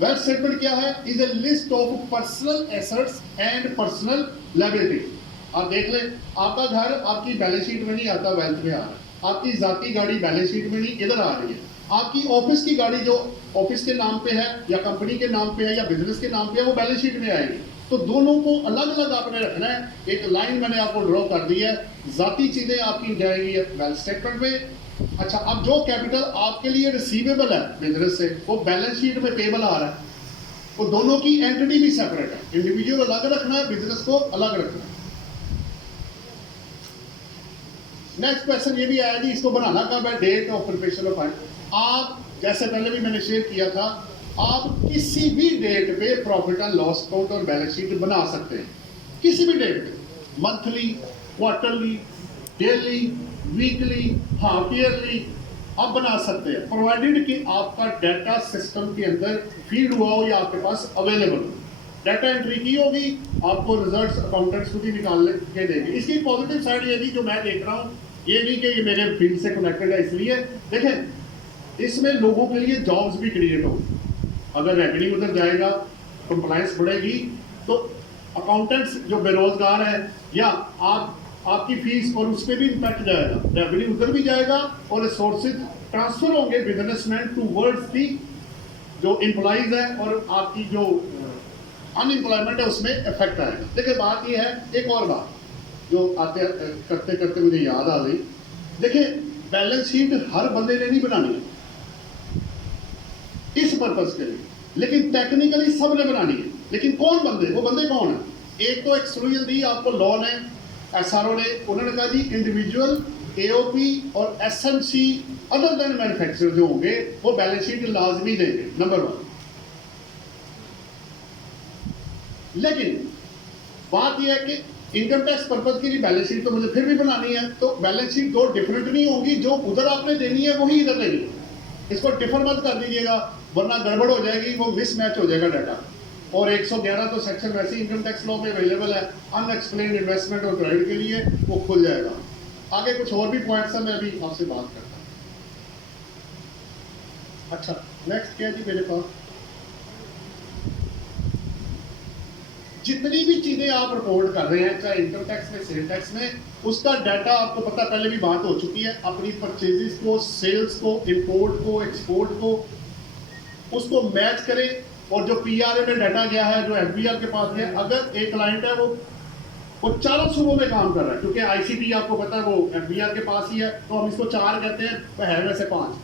Wealth statement क्या है? Is a list of personal assets and personal liability. आप देख लें, आपका घर आपकी बैलेंस शीट में नहीं आता, वेल्थ में आ रहा है। आपकी जाती गाड़ी बैलेंस शीट में नहीं, इधर आ रही है। आपकी ऑफिस की गाड़ी जो ऑफिस के नाम पे है या कंपनी के नाम पे है या बिजनेस के नाम पे है, वो बैलेंस शीट में आएगी। तो दोनों को अलग अलग आपने रखना है। एक लाइन मैंने आपको ड्रॉ कर दी है, जाती चीजें आपकी जाएंगी वेल्थ स्टेटमेंट में। अच्छा, अब जो कैपिटल आपके लिए रिसीवेबल है बिजनेस से, वो बैलेंस शीट में पेबल आ रहा है। तो दोनों की एंटिटी भी सेपरेट है, इंडिविजुअल अलग रखना है, बिजनेस को अलग रखना है। नेक्स्ट क्वेश्चन ये भी आया जी, इसको बनाना कब है? Date of preparation of file. आप जैसे पहले भी मैंने शेयर किया था, आप किसी भी डेट पे प्रॉफिट एंड लॉस अकाउंट और बैलेंस शीट बना सकते हैं, किसी भी डेट पे, monthly, quarterly, daily, weekly, half yearly आप बना सकते हैं, प्रोवाइडेड कि आपका डाटा सिस्टम के अंदर फीड हुआ हो या आपके पास अवेलेबल हो। डाटा एंट्री की होगी, आपको रिजल्ट्स अकाउंटेंट्स खुद ही निकाल के देंगे। इसकी पॉजिटिव साइड ये भी जो मैं देख रहा हूँ, ये नहीं कि ये मेरे फील्ड से कनेक्टेड है इसलिए, देखें इसमें लोगों के लिए जॉब्स भी क्रिएट होगी। अगर रेवेन्यू उधर जाएगा, कंप्लायंस बढ़ेगी, तो अकाउंटेंट्स जो बेरोजगार है या आपकी फीस और उस पर भी इम्पैक्ट जाएगा, रेवेन्यू उधर भी जाएगा और रिसोर्सेज ट्रांसफर होंगे बिजनेसमैन टूवर्ड्स दी जो एम्प्लॉइज है, और आपकी जो अनएम्प्लॉयमेंट है उसमें इफेक्ट आएगा। देखिए बात ये है, एक और बात जो आते करते करते मुझे याद आ गई। देखिए बैलेंस शीट हर बंदे ने नहीं बनानी है इस पर्पज के लिए, लेकिन टेक्निकली सब ने बनानी है। लेकिन कौन बंदे, वो बंदे कौन है? एक तो एक्सक्लूजन दी आपको लॉ ने, एसआरओ ने, उन्होंने कहा जी इंडिविजुअल, एओपी और एसएमसी अदर देन मैन्युफैक्चरर जो होंगे वो बैलेंस शीट लाजमी देंगे, नंबर 1। लेकिन बात यह है कि इनकम टैक्स पर्पज के लिए बैलेंस शीट तो मुझे फिर भी बनानी है, तो बैलेंस शीट दो डिफरेंट नहीं होंगी, जो उधर आपने देनी है वही इधर लेनी है। इसको डिफर मत कर दीजिएगा, वरना गड़बड़ हो जाएगी, वो मिसमैच हो जाएगा डाटा। और 111 तो सेक्शन वैसे इंकम टैक्स लॉ में अवेलेबल है, अनएक्सप्लेन्ड इन्वेस्टमेंट और क्रेडिट के लिए वो खुल जाएगा। आगे कुछ और भी पॉइंट्स है, मैं अभी आपसे बात करता हूँ। अच्छा, नेक्स्ट क्या है जी मेरे पास? जितनी भी चीजें आप रिपोर्ट कर रहे हैं, चाहे इनकम टैक्स में, सेल टैक्स में, उसका डाटा आपको पता, पहले भी बात हो चुकी है। अपनी परचेजेस को, सेल्स को, इंपोर्ट को, एक्सपोर्ट को, उसको मैच करें। और जो पीआरए में डाटा गया है, जो एफबीआर के पास है, अगर एक क्लाइंट है वो चारों सूबों में काम कर रहा है, क्योंकि आईसीपी आपको पता है वो एफबीआर के पास ही है, तो हम इसको 4 कहते हैं, वह है वैसे 5।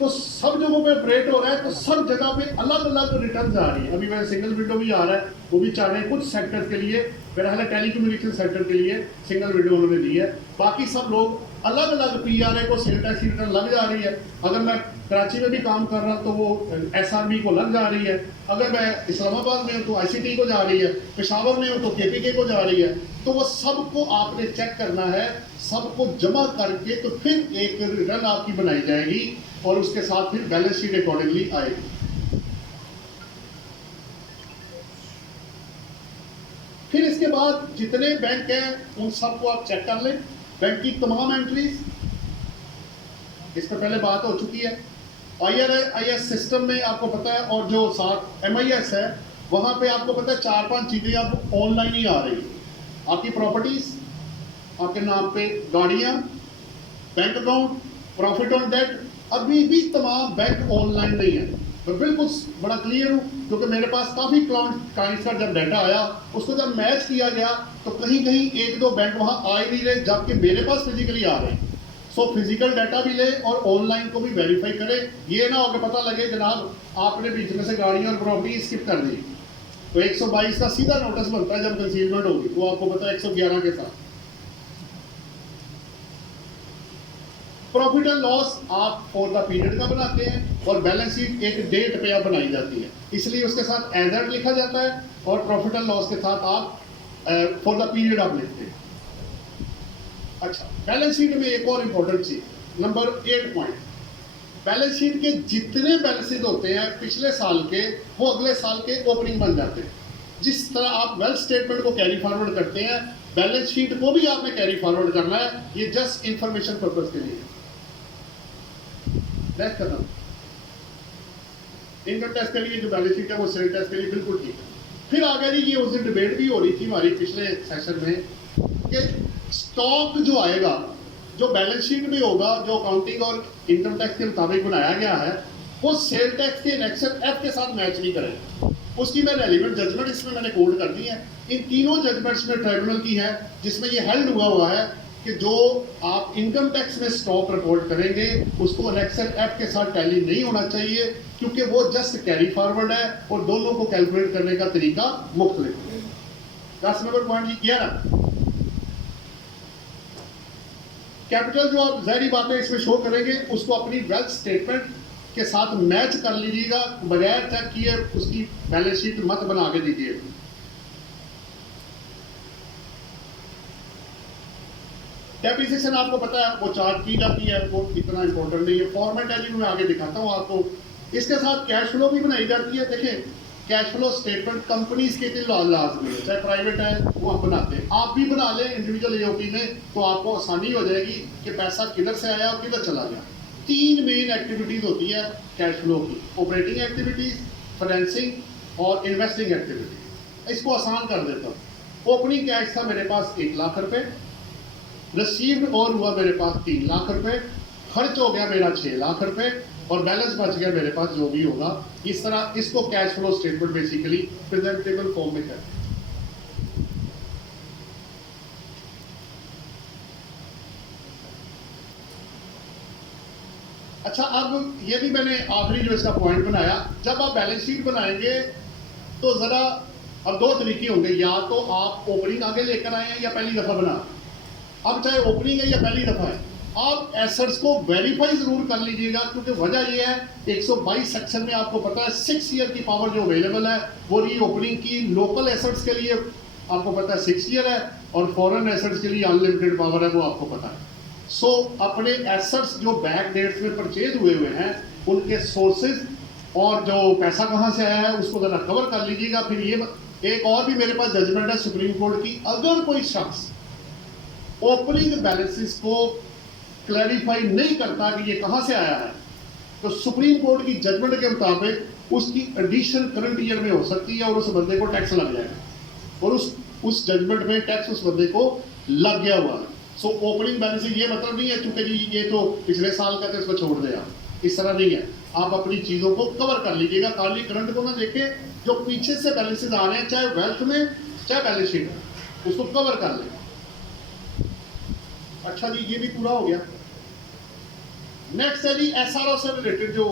तो सब जगहों पे ऑपरेट हो रहा है, तो सब जगह पे अलग अलग रिटर्न आ रही है। अभी मैं सिंगल विंडो भी आ रहा है, वो भी चाह रहे हैं कुछ सेक्टर के लिए, मेरा हाल टेलीकम्युनिकेशन सेक्टर के लिए सिंगल विंडो उन्होंने दी है। बाकी सब लोग अलग अलग पीआरए को सेल टैक्स की रिटर्न लग जा रही है। अगर मैं कराची में भी काम कर रहा तो वो एसआरबी को लग जा रही है, अगर मैं इस्लामाबाद में हूँ तो आईसीटी को जा रही है, पेशावर में हूँ तो केपीके को जा रही है। तो वो सबको आपने चेक करना है, सबको जमा करके तो फिर एक रिटर्न आपकी बनाई जाएगी और उसके साथ फिर बैलेंस शीट अकॉर्डिंगली आएगी। फिर इसके बाद जितने बैंक हैं उन सबको आप चेक कर लें, बैंक की तमाम एंट्रीज, इस पर पहले बात हो चुकी है। IRIS सिस्टम में आपको पता है, और जो साथ MIS है वहां पे आपको पता है 4-5 चीजें आप ऑनलाइन ही आ रही है। आपकी प्रॉपर्टीज, आपके नाम पे गाड़ियां, bank account, profit on date, अभी भी तमाम बैंक ऑनलाइन नहीं है। मैं बिल्कुल बड़ा क्लियर हूँ, क्योंकि मेरे पास काफ़ी क्लाइंट्स का जब डाटा आया, उसको जब मैच किया गया तो कहीं कहीं 1-2 बैंक वहाँ आ ही नहीं रहे, जबकि मेरे पास फिजिकली आ रहे हैं। सो फिजिकल डाटा भी ले और ऑनलाइन को भी वेरीफाई करें। ये ना हो कि पता लगे जनाब आपने बीच में से गाड़ियाँ और प्रॉपर्टी स्किप कर दी, तो 122 का सीधा नोटिस बनता है जब कंसीलमेंट होगी, वो आपको पता है 111 के साथ। प्रॉफिट एंड लॉस आप फॉर द पीरियड का बनाते हैं और बैलेंस शीट एक डेट पे आप बनाई जाती है, इसलिए उसके साथ एजेंट लिखा जाता है और प्रॉफिट एंड लॉस के साथ आप फॉर द पीरियड आप लिखते हैं। अच्छा, बैलेंस शीट में एक और इंपॉर्टेंट चीज, नंबर 8 पॉइंट, बैलेंस शीट के जितने बैलेंसेज होते हैं पिछले साल के, वो अगले साल के ओपनिंग बन जाते हैं। जिस तरह आप वेल्थ स्टेटमेंट को कैरी फॉरवर्ड करते हैं, बैलेंस शीट को भी आपने कैरी फॉरवर्ड करना है। ये जस्ट इंफॉर्मेशन पर्पज के लिए। नेक्स्ट करना, इनकम टैक्स के लिए जो बैलेंस शीट है वो सेल टैक्स के लिए बिल्कुल ठीक है। फिर आगे जी, ये उस दिन डिबेट भी हो रही थी हमारी पिछले सेशन में कि स्टॉक जो आएगा, जो बैलेंस शीट में होगा, जो अकाउंटिंग और इनकम टैक्स के मुताबिक बनाया गया है, वो सेल टैक्स के एनेक्शन एफ के साथ मैच नहीं करेगा। उसकी मैं रेलिवेंट जजमेंट इसमें मैंने कोड कर दी है। इन तीनों जजमेंट्स में ट्राइब्यूनल की है, जिसमें ये हेल्ड हुआ है कि जो आप इनकम टैक्स में स्टॉक रिपोर्ट करेंगे उसको एनेक्शन एफ के साथ टैली नहीं होना चाहिए, क्योंकि वो जस्ट कैरी फॉरवर्ड है और दोनों को कैलकुलेट करने का तरीका मुख्तलिफ है। 10 नंबर पॉइंट ये किया ना। कैपिटल जो आप ज़ाहिरी बात है इसमें शो करेंगे, उसको अपनी वेल्थ स्टेटमेंट के साथ मैच कर लीजिएगा, बगैर चेक किए उसकी बैलेंस शीट मत बना के दीजिए। डेप्रिसिएशन आपको पता है वो चार्ज की जाती है, वो इतना इंपॉर्टेंट नहीं है, फॉर्मेट है जी, मैं आगे दिखाता हूँ आपको। इसके साथ कैश फ्लो भी बनाई जाती है। देखें, कैश फ्लो स्टेटमेंट कंपनीज के लिए लाजमी है, चाहे प्राइवेट है वो हम बनाते हैं, आप भी बना लें इंडिविजुअल एओपी में, तो आपको आसानी हो जाएगी कि पैसा किधर से आया और किधर चला गया। 3 मेन एक्टिविटीज होती है कैश फ्लो की, ऑपरेटिंग एक्टिविटीज, फाइनेंसिंग और इन्वेस्टिंग एक्टिविटीज। इसको आसान कर देता हूँ। ओपनिंग कैश था मेरे पास 1 लाख रुपए, रिसीव्ड और हुआ मेरे पास 3 लाख रुपए, खर्च हो गया मेरा 6 लाख रुपए और बैलेंस बच गया मेरे पास जो भी होगा। इस तरह इसको cash flow statement basically presentable form में करते हैं। अच्छा, अब ये भी मैंने आखिरी जो इसका पॉइंट बनाया, जब आप बैलेंस शीट बनाएंगे तो जरा अब 2 तरीके होंगे, या तो आप ओपनिंग आगे लेकर आए हैं या पहली दफा बना। अब चाहे ओपनिंग है या पहली दफा है, आप एसेट्स को वेरीफाई जरूर कर लीजिएगा, क्योंकि वजह यह है 122 सेक्शन में आपको पता है 6 ईयर की पावर जो अवेलेबल है वो री ओपनिंग की लोकल एसेट्स के लिए आपको पता है 6 ईयर है, और फॉरेन एसेट्स के लिए अनलिमिटेड पावर है, वो आपको पता है। सो अपने एसेट्स जो बैक डेट्स में परचेज हुए हैं उनके सोर्सेज और जो पैसा कहाँ से आया है उसको जरा कवर कर लीजिएगा। फिर ये एक और भी मेरे पास जजमेंट है सुप्रीम कोर्ट की, अगर कोई शख्स ओपनिंग बैलेंसेस को क्लैरिफाई नहीं करता कि ये कहां से आया है, तो सुप्रीम कोर्ट की जजमेंट के मुताबिक उसकी एडिशन करंट ईयर में हो सकती है और उस बंदे को टैक्स लग जाएगा, और उस जजमेंट में टैक्स उस बंदे को लग गया हुआ है। सो ओपनिंग बैलेंस ये मतलब नहीं है चूंकि जी ये तो पिछले साल का तो इसको छोड़ दे, आप इस तरह नहीं है। आप अपनी चीजों को कवर कर लीजिएगा, खाली करंट को ना देखें, जो पीछे से बैलेंसेज आ रहे हैं चाहे वेल्थ में चाहे बैलेंस शीट में, उसको कवर कर लें। अच्छा जी, ये भी पूरा हो गया। नेक्स्ट है जी एसआरओ से रिलेटेड जो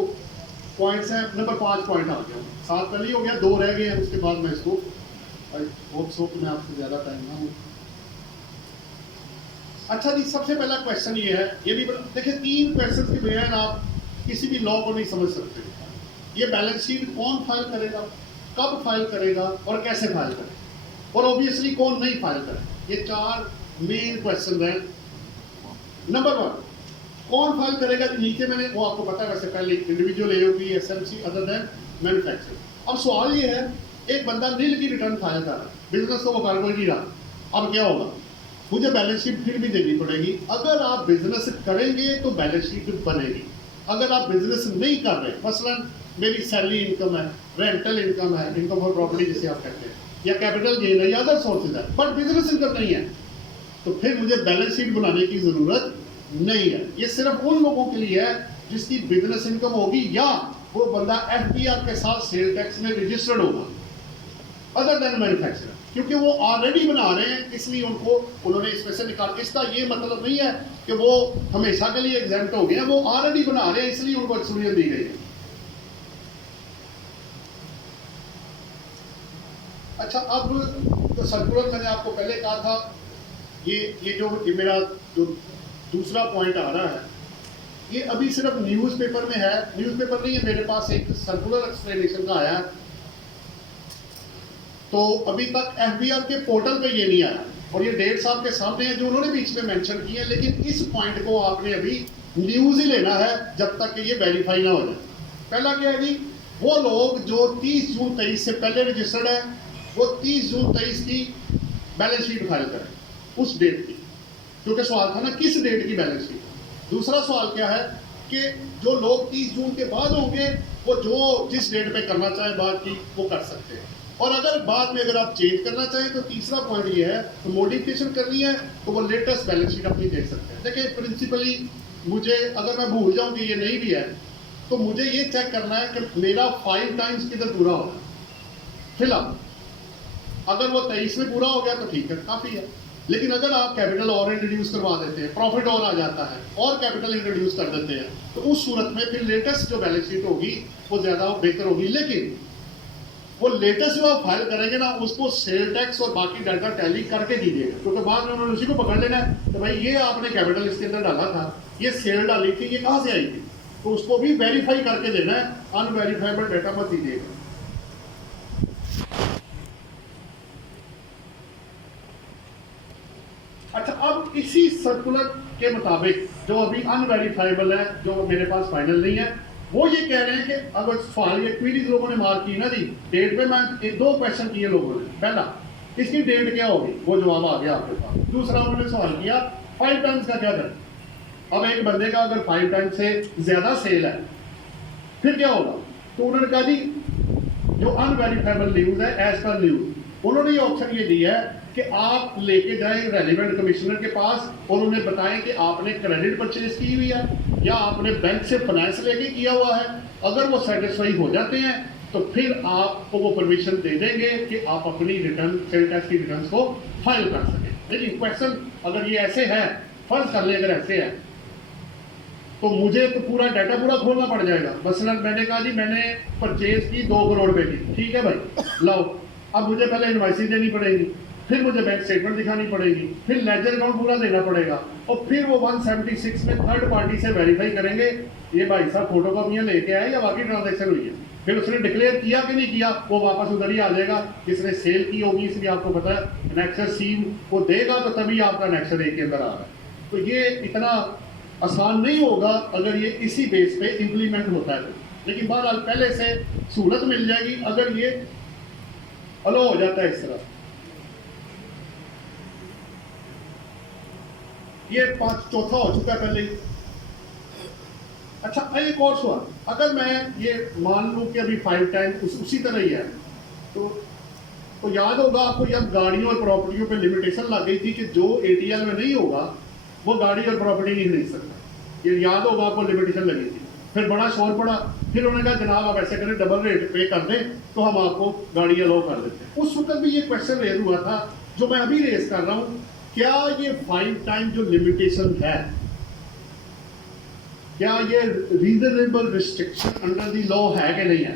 पॉइंट्स हैं, नंबर 5 पॉइंट आ गया, 7 पहले ही हो गया, 2 रह गए हैं, उसके बाद मैं इसको मैं आपसे ज्यादा टाइम ना हूँ। अच्छा जी, सबसे पहला क्वेश्चन ये है, ये भी देखिए 3 क्वेश्चन के बगैर आप किसी भी लॉ को नहीं समझ सकते। ये बैलेंस शीट कौन फाइल करेगा, कब फाइल करेगा और कैसे फाइल करेगा, और ऑब्वियसली कौन नहीं फाइल करेगा। ये 4 मेन क्वेश्चन हैं। नंबर 1, कौन फाइल करेगा? नीचे मैंने वो आपको पता है वैसे पहले, individual AOP, SMC other than manufacturing. अब सवाल ये है, एक बंदा नील की रिटर्न फाइल कर रहा है, बिजनेस तो वो कर कोई नहीं रहा, अब क्या होगा? मुझे बैलेंस शीट फिर भी देनी पड़ेगी। अगर आप बिजनेस करेंगे तो बैलेंस शीट बनेगी, अगर आप बिजनेस नहीं कर रहे, मसलन मेरी सैलरी इनकम है, रेंटल इनकम है, इनकम फॉर प्रॉपर्टी जिसे आप कहते हैं, या कैपिटल गेन है या अदर सोर्सेज है, बट बिजनेस इनकम नहीं है, तो फिर मुझे बैलेंस शीट बनाने की जरूरत नहीं है। ये सिर्फ उन लोगों के लिए है जिसकी बिजनेस इनकम होगी या वो बंदा एफबीआर के साथ सेल टैक्स में रजिस्टर्ड होगा, अदर देन मैन्युफैक्चरर, क्योंकि वो ऑलरेडी बना रहे हैं, इसलिए उन्होंने इसमें से निकाल। इसका ये मतलब नहीं है कि वो हमेशा के लिए एग्जेम्प्ट हो गए हैं, वो ऑलरेडी बना रहे हैं, इसलिए उनको एक्सक्लूजन दी गई है। अच्छा, अब तो सर्कुलर मैंने आपको पहले कहा था, ये मेरा जो दूसरा पॉइंट आ रहा है, ये अभी सिर्फ न्यूज़पेपर में है, न्यूज़पेपर नहीं है मेरे पास, एक सर्कुलर एक्सप्लेनेशन का आया, तो अभी तक एफबीआर के पोर्टल पे ये नहीं आया, और ये डेट्स आपके सामने है जो उन्होंने बीच में मेंशन की है, लेकिन इस पॉइंट को आपने अभी न्यूज़ ही लेना है जब तक कि ये वेरीफाई ना हो जाए। पहला क्या है जी, वो लोग जो 30 जून 23 से पहले रजिस्टर्ड है, वो 30 जून 23 की बैलेंस शीट फाइल करें उस डेट की, क्योंकि सवाल था ना किस डेट की बैलेंस शीट। दूसरा सवाल क्या है कि जो लोग 30 जून के बाद होंगे वो जो जिस डेट पे करना चाहे बाद की वो कर सकते हैं। और अगर बाद में अगर आप चेंज करना चाहें तो तीसरा पॉइंट ये है, तो मॉडिफिकेशन करनी है तो वो लेटेस्ट बैलेंस शीट अपनी देख सकते हैं। देखिए प्रिंसिपली मुझे अगर मैं भूल जाऊं कि ये नहीं भी है तो मुझे ये चेक करना है कि मेरा 5 टाइम्स किधर पूरा हो रहा है फिलहाल। अगर वो 23 में पूरा हो गया तो ठीक है, काफ़ी है। लेकिन अगर आप कैपिटल और इंट्रोड्यूस करवा देते हैं, प्रॉफिट और आ जाता है और कैपिटल इंट्रोड्यूस कर देते हैं, तो उस सूरत में फिर लेटेस्ट जो बैलेंस शीट होगी वो ज़्यादा बेहतर होगी। लेकिन वो लेटेस्ट जो आप फाइल करेंगे ना, उसको सेल टैक्स और बाकी डाटा टैली करके दीजिएगा, क्योंकि बाद में उन्होंने उसी को पकड़ लेना है तो भाई ये आपने कैपिटल इसके अंदर डाला था, ये सेल डाली थी, ये कहाँ से आई थी, तो उसको भी वेरीफाई करके देना है। अनवेरीफाइबल डाटा मत दीजिएगा। अच्छा, अब इसी सर्कुलर के मुताबिक जो अभी अनवेरीफाइबल है, जो मेरे पास फाइनल नहीं है, वो ये कह रहे हैं कि अगर सवाल ये क्वेरीज लोगों ने मार्क की ना जी, डेट पे मैं 2 क्वेश्चन किए लोगों ने। पहला, इसकी डेट क्या होगी, वो जवाब आ गया आपके पास। दूसरा उन्होंने सवाल किया 5 टाइम्स का क्या करें। अब एक बंदे का अगर 5 टाइम्स से ज्यादा सेल है फिर क्या होगा, तो उन्होंने कहा जी जो अनवेरीफाइबल न्यूज है एज पर न्यूज, उन्होंने ये ऑप्शन ये दिया है कि आप लेके जाएं रेलिवेंट कमिश्नर के पास और उन्हें बताएं कि आपने क्रेडिट परचेज की हुई है या आपने बैंक से फाइनेंस लेके किया हुआ है। अगर वो सेटिस्फाई हो जाते हैं तो फिर आपको वो परमिशन दे देंगे कि आप अपनी रिटर्न सेल टैक्स की रिटर्न को फाइल कर सकें। देखिए क्वेश्चन अगर ये ऐसे है, फर्ज कर ले अगर ऐसे है तो मुझे तो पूरा डाटा पूरा खोलना पड़ जाएगा। मसलन मैंने कहा जी मैंने परचेज की 2 करोड़ रुपए की, ठीक है भाई लाओ, अब मुझे पहले इनवॉइसेस देनी पड़ेगी, फिर मुझे बैंक स्टेटमेंट दिखानी पड़ेगी, फिर लेजर अकाउंट पूरा देना पड़ेगा, और फिर वो 176 में थर्ड पार्टी से वेरीफाई करेंगे ये भाई साहब फोटो कॉपियाँ लेके आए या बाकी ट्रांजेक्शन हुई है। फिर उसने डिक्लेयर किया कि नहीं किया, वो वापस उधर ही आ जाएगा। जिसने सेल की होगी, इसलिए आपको पता है एनेक्सर सीन वो देगा तो तभी आपका एनेक्सर ए के अंदर आ रहा है। तो ये इतना आसान नहीं होगा अगर ये इसी बेस पे इम्प्लीमेंट होता है। लेकिन बहरहाल पहले से सहूलत मिल जाएगी अगर ये अलो हो जाता है इस तरह। ये 5 चौथा हो चुका है पहले ही। अच्छा, एक और सवाल, अगर मैं ये मान लूं कि अभी 5 टाइम उसी तरह ही है तो याद होगा आपको जब गाड़ियों और प्रॉपर्टियों पे लिमिटेशन लग गई थी कि जो एटीएल में नहीं होगा वो गाड़ी और प्रॉपर्टी नहीं खरीद सकता। ये याद होगा आपको, लिमिटेशन लगी थी। फिर बड़ा शोर पड़ा, फिर उन्होंने कहा जनाब आप ऐसे करें डबल रेट पे कर दें तो हम आपको गाड़ी अलाउ कर देते हैं। उस वक्त भी ये क्वेश्चन रेज हुआ था जो मैं अभी रेज कर रहा हूँ, क्या ये 5 टाइम जो लिमिटेशन है क्या ये reasonable restriction under the law है कि नहीं है।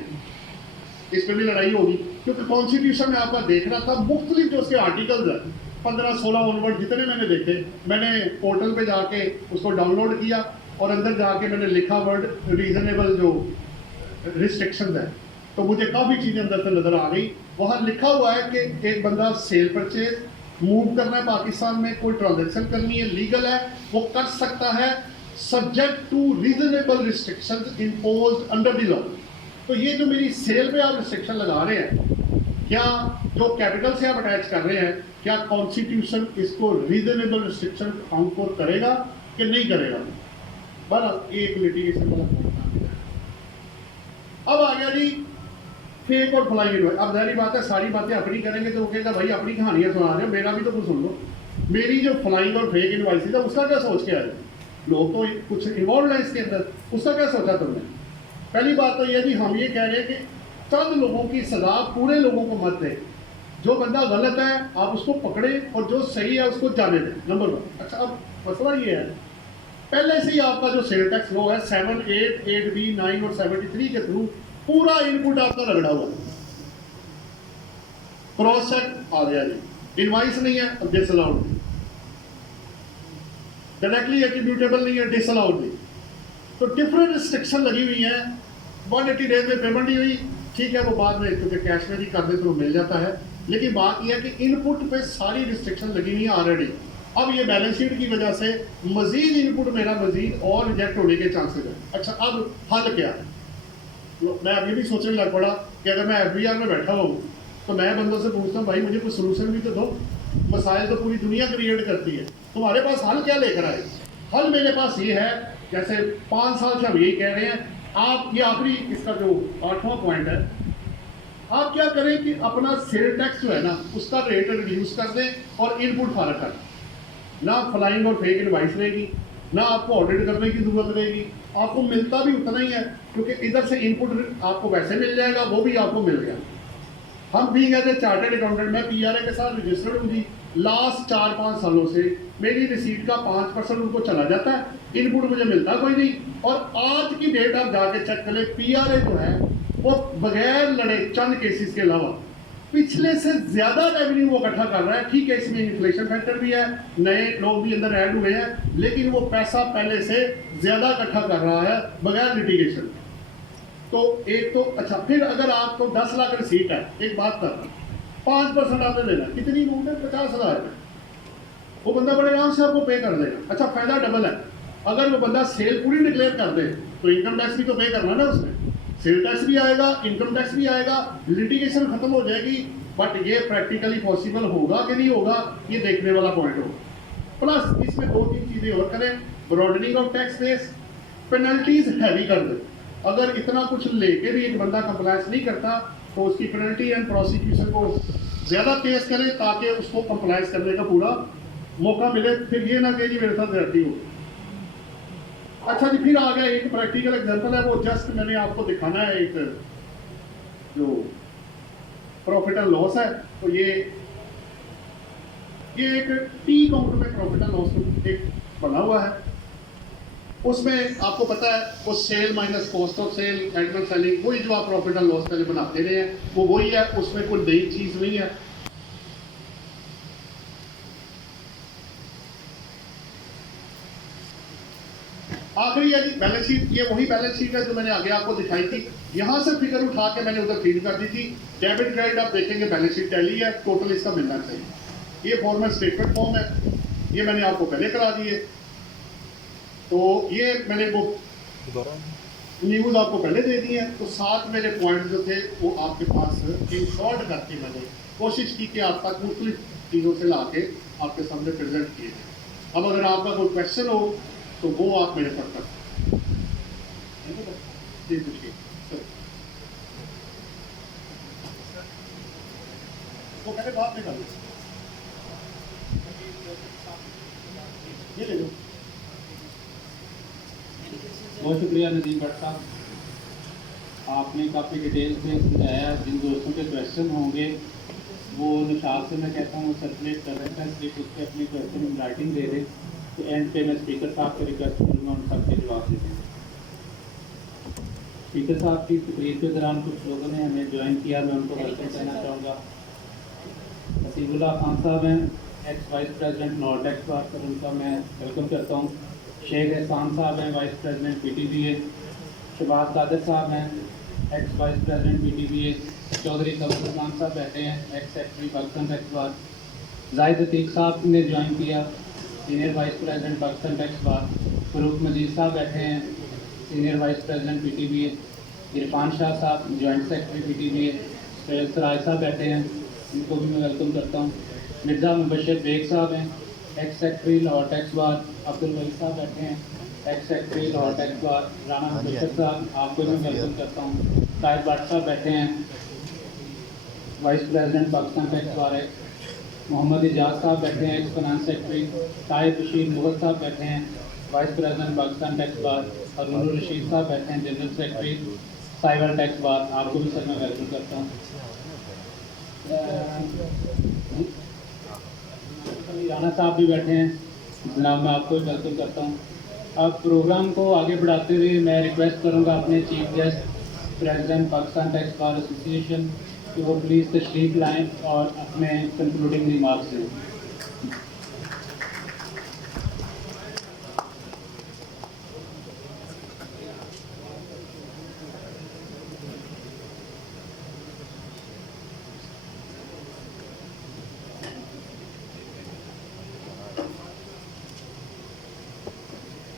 इस पर भी लड़ाई होगी क्योंकि कॉन्स्टिट्यूशन में आपका देख रहा था मुख्तलिफ जो उसके आर्टिकल्स है 15-16 ऑनवर्ड जितने मैंने देखे, मैंने पोर्टल पे जाके उसको डाउनलोड किया और अंदर जाके मैंने लिखा वर्ड रीजनेबल जो रिस्ट्रिक्शंस है, तो मुझे काफ़ी चीज़ें अंदर से नज़र आ गई। वहाँ लिखा हुआ है कि एक बंदा सेल परचेज मूव करना है पाकिस्तान में, कोई ट्रांजेक्शन करनी है, लीगल है, वो कर सकता है subject to reasonable restrictions imposed under the law. तो ये जो मेरी सेल पे आप रिस्ट्रिक्शन लगा रहे हैं, क्या जो कैपिटल से आप अटैच कर रहे हैं, क्या कॉन्स्टिट्यूशन इसको रीजनेबल रिस्ट्रिक्शन काउंट फॉर करेगा कि नहीं करेगा। बस एक लिटिगेशन वाला पॉइंट। अब आ गया जी फेक और फ्लाइंग इनवॉइस। अब जारी बात है सारी बातें अपनी करेंगे तो वो कहेगा भाई अपनी कहानियां सुना रहे हो, मेरा भी तो कुछ सुन लो। मेरी जो फ्लाइंग और फेक इनवॉइसेस है उसका क्या सोच के आए, लोग तो कुछ इन्वॉल्व है इसके अंदर, उसका क्या सोचा तुमने। पहली बात तो यह जी हम ये कह रहे हैं कि चंद लोगों की सजा पूरे लोगों को मत दें। जो बंदा गलत है आप उसको पकड़े और जो सही है उसको जाने दें, नंबर 1। अच्छा, अब मसला ये है पहले से ही आपका जो सेल टैक्स लॉ है 7, 8, 8B, 9 और 73 के थ्रू पूरा इनपुट आपका रगड़ा हुआ है। क्रॉस चेक आ गया जी, इनवाइस नहीं है अब डिसअलाउड नहीं, डायरेक्टली एट्रीब्यूटेबल नहीं है डिसअलाउड नहीं। तो डिफरेंट रिस्ट्रिक्शन लगी हुई है। 180 डेज में पेमेंट ही हुई, ठीक है, वो बाद में क्योंकि कैश में भी कर दे तो मिल जाता है। लेकिन बात यह है कि इनपुट पे सारी रिस्ट्रिक्शन लगी हुई है ऑलरेडी। अब ये बैलेंस शीट की वजह से मजीद इनपुट मेरा मजीद और रिजेक्ट होने के चांसेस है। अच्छा, अब हल क्या है। मैं अभी भी सोचने लग पड़ा कि अगर मैं FBR में बैठा हूँ तो मैं बंदों से पूछता हूँ भाई मुझे कोई सोल्यूशन भी तो दो। मसाइल तो पूरी दुनिया क्रिएट करती है, तुम्हारे पास हल क्या लेकर आए। हल मेरे पास ये है, जैसे 5 साल से हम यही कह रहे हैं आप ये आखिरी इसका जो 8वां पॉइंट है, आप क्या करें कि अपना सेल टैक्स जो है ना उसका रेट रिड्यूस कर दें और इनपुट फारग कर दें। ना फ्लाइंग और फेक इनवाइस रहेगी, ना आपको ऑडिट करने की जरूरत रहेगी, आपको मिलता भी उतना ही है क्योंकि इधर से इनपुट आपको वैसे मिल जाएगा, वो भी आपको मिल गया। हम भी कहते हैं चार्टर्ड अकाउंटेंट, मैं पीआरए के साथ रजिस्टर्ड हूँ जी। लास्ट 4-5 सालों से मेरी रिसीट का 5% उनको चला जाता है, इनपुट मुझे मिलता कोई नहीं। और आज की डेट आप जाके चेक करें, पीआरए जो है वो बगैर लड़े चंद केसेस के अलावा पिछले से ज्यादा रेवेन्यू वो इकट्ठा कर रहा है। ठीक है, इसमें इन्फ्लेशन फैक्टर भी है, नए लोग भी अंदर ऐड हुए हैं, लेकिन वो पैसा पहले से ज्यादा इकट्ठा कर रहा है बगैर लिटिगेशन। तो एक तो अच्छा, फिर अगर आपको 10 लाख रिसीट है, एक बात कर रहा 5% आपने देना, कितनी अमाउंट है? 50,000 है। वो बंदा बड़े आराम से आपको पे कर देगा। अच्छा, फायदा डबल है। अगर वो बंदा सेल पूरी डिक्लेयर कर दे तो इनकम टैक्स भी तो पे करना ना उसने, सेल टैक्स भी आएगा, इनकम टैक्स भी आएगा, लिटिगेशन खत्म हो जाएगी। बट ये प्रैक्टिकली पॉसिबल होगा कि नहीं होगा, ये देखने वाला पॉइंट होगा। प्लस इसमें 2-3 चीजें और करें, broadening of tax base, penalties heavy कर दे। अगर इतना कुछ लेके भी एक बंदा कंप्लायंस नहीं करता तो उसकी पेनल्टी एंड प्रोसिक्यूशन को ज्यादा केस करें ताकि उसको कंप्लायंस करने का पूरा मौका मिले। फिर ये ना कहे मेरे साथ रहती हो। अच्छा जी, फिर आ गया एक प्रैक्टिकल एग्जांपल है, वो जस्ट मैंने आपको दिखाना है। एक जो प्रॉफिट एंड लॉस है, तो ये एक टी काउंटर में प्रॉफिट एंड लॉस एक बना हुआ है। उसमें आपको पता है वो sale minus cost of sale, admin selling, वही जो आप प्रॉफिट एंड लॉस पहले बनाते रहे हैं वो वही है, उसमें कोई नई चीज नहीं है। आखिरी है जी बैलेंस शीट। ये वही बैलेंस शीट है जो मैंने आगे आपको दिखाई थी। यहां से फिगर उठा के मैंने उधर फीड कर दी थी। डेबिट क्रेडिट आप देखेंगे बैलेंस शीट टैली है, टोटल इसका मिलना चाहिए। ये फॉर्मेट स्टेटमेंट फॉर्म है, ये मैंने आपको पहले करा दिए। तो ये मैंने वो न्यूज़ आपको पहले दे दी है। तो 7 मेरे पॉइंट जो थे वो आपके पास इन शॉर्ट करके मैंने कोशिश की कि आप तक मुख्तलिफ चीज़ों से ला के आपके सामने प्रेजेंट किए। अब अगर आपका कोई क्वेश्चन हो तो वो आप मेरे पर कर पूछिए। वो कहते बात में कर लो, ये ले लो। बहुत शुक्रिया नदीम भट्ट साहब, आपने काफ़ी डिटेल से समझाया। जिन दोस्तों के क्वेश्चन होंगे वो निशात से मैं कहता हूँ सर्कुलेट कर रहे हैं, सिर्फ उसके अपने क्वेश्चन इन राइटिंग दे दें, तो एंड पे मैं स्पीकर साहब को रिक्वेस्ट करूँगा उन सबके जवाब दे दें। स्पीकर साहब की तकरीर के दौरान कुछ लोगों ने हमें ज्वाइन किया, मैं उनको वेलकम करना चाहूँगा। हसीबुल्लाह खान साहब हैं, ex vice president north tax bar पर, उनका मैं वेलकम करता हूँ। शेख एहसान साहब हैं, vice president PTBA। Shahbaz Qadir sahab हैं, ex vice president PTBA। Chaudhry Qamar Khan sahab बैठे हैं, ex secretary Pakistan tax bar. Zahid Atiq sahab ने ज्वाइन किया, senior vice president Pakistan tax bar. Farooq Majeed sahab बैठे हैं, senior vice president PTBA। Irfan Shah sahab joint secretary PTBA। Syed Sarai sahab बैठे हैं, इनको भी मैं वेलकम करता हूँ। मिर्ज़ा मुबशर बेग साहब हैं, ex secretary Lahore tax bar. Abdul Wali sahab बैठे हैं, ex secretary Lahore tax bar. Rana Mubashar sahab, आपको भी मैं वेलकम करता हूँ। ताहिर भट्ट साहब बैठे हैं, vice president Pakistan tax bar है। मोहम्मद इजाज साहब बैठे हैं, ex finance secretary. Tahir Bashir Mughal sahab बैठे हैं, vice president Pakistan tax bar. Haroon Rasheed sahab बैठे हैं, general secretary cyber tax bar. आपको भी सर मैं वेलकम करता हूँ। राना साहब भी बैठे हैं, जनाब मैं आपको भी वेलकम करता हूँ। अब प्रोग्राम को आगे बढ़ाते हुए मैं रिक्वेस्ट करूँगा अपने chief guest president Pakistan tax bar association कि वो प्लीज़ तशरीफ लाएँ और अपने कंक्लूडिंग रिमार्क्स दें।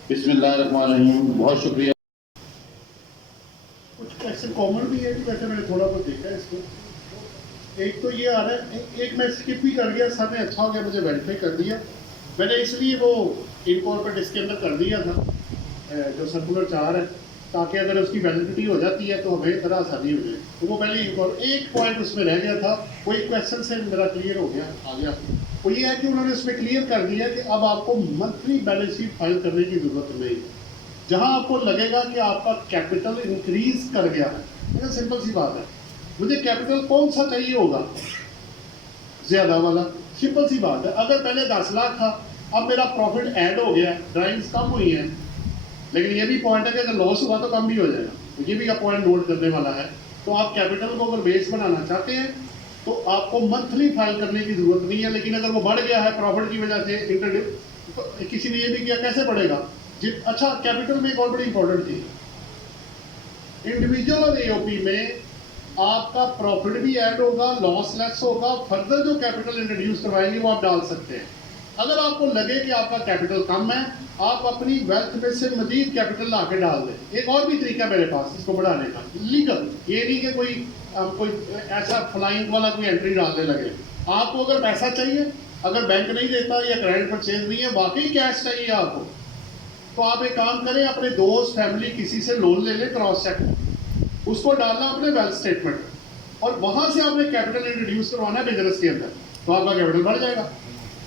बिस्मिल्लाहिर्रहमानिर्रहीम। बहुत शुक्रिया। कुछ ऐसे कॉमन भी है कि वैसे मैंने थोड़ा बहुत देखा है इसको। एक तो ये आ रहा है, एक मैं स्किप भी कर गया, सर ने अच्छा हो गया मुझे वेरीफाई कर दिया। मैंने इसलिए वो इनकॉर्पोरेट इसके अंदर कर दिया था जो सर्कुलर 4 है। ताकि अगर उसकी वैलिडिटी हो जाती है तो हमें ज़रा आसानी हो जाए। तो वो पहले एक पॉइंट उसमें रह गया था, वो एक क्वेश्चन से मेरा क्लियर हो गया, आ गया। वो ये है कि उन्होंने उसमें क्लियर कर दिया कि अब आपको मंथली बैलेंस शीट फाइल करने की ज़रूरत नहीं है। जहाँ आपको लगेगा कि आपका कैपिटल इंक्रीज कर गया है, सिंपल सी बात है, मुझे कैपिटल कौन सा चाहिए होगा, ज़्यादा वाला। सिंपल सी बात है, अगर पहले 10 लाख था, अब मेरा प्रॉफिट ऐड हो गया, ड्राइंग्स कम हुई हैं, लेकिन ये भी पॉइंट है कि अगर लॉस हुआ तो कम भी हो जाएगा, तो ये भी का पॉइंट नोट करने वाला है। तो आप कैपिटल को अगर बेस बनाना चाहते हैं तो आपको मंथली फाइल करने की जरूरत नहीं है, लेकिन अगर वो बढ़ गया है प्रॉफिट की वजह से इंट्रोड्यूस, तो किसी ने ये भी किया, कैसे बढ़ेगा अच्छा, कैपिटल में एक और बड़ी इंपॉर्टेंट थी, इंडिविजुअल और एओपी में आपका प्रॉफिट भी ऐड होगा, लॉस लेस होगा, फर्दर जो कैपिटल इंट्रोड्यूस करवाएंगे वो आप डाल सकते हैं। अगर आपको लगे कि आपका कैपिटल कम है, आप अपनी वेल्थ में से मजीद कैपिटल ला के डाल दें। एक और भी तरीका मेरे पास इसको बढ़ाने का, लीगल, ये नहीं कि कोई ऐसा फ्लाइंग वाला कोई एंट्री डालने लगे। आपको अगर पैसा चाहिए, अगर बैंक नहीं देता या क्रेडिट परचेज नहीं है, वाकई कैश चाहिए आपको, तो आप एक काम करें, अपने दोस्त फैमिली किसी से लोन ले लें, क्रॉस चेक, उसको डालना अपने वेल्थ स्टेटमेंट में, और वहां से आपने कैपिटल इंट्रोड्यूस करवाना है बिजनेस के अंदर, तो आपका कैपिटल बढ़ जाएगा।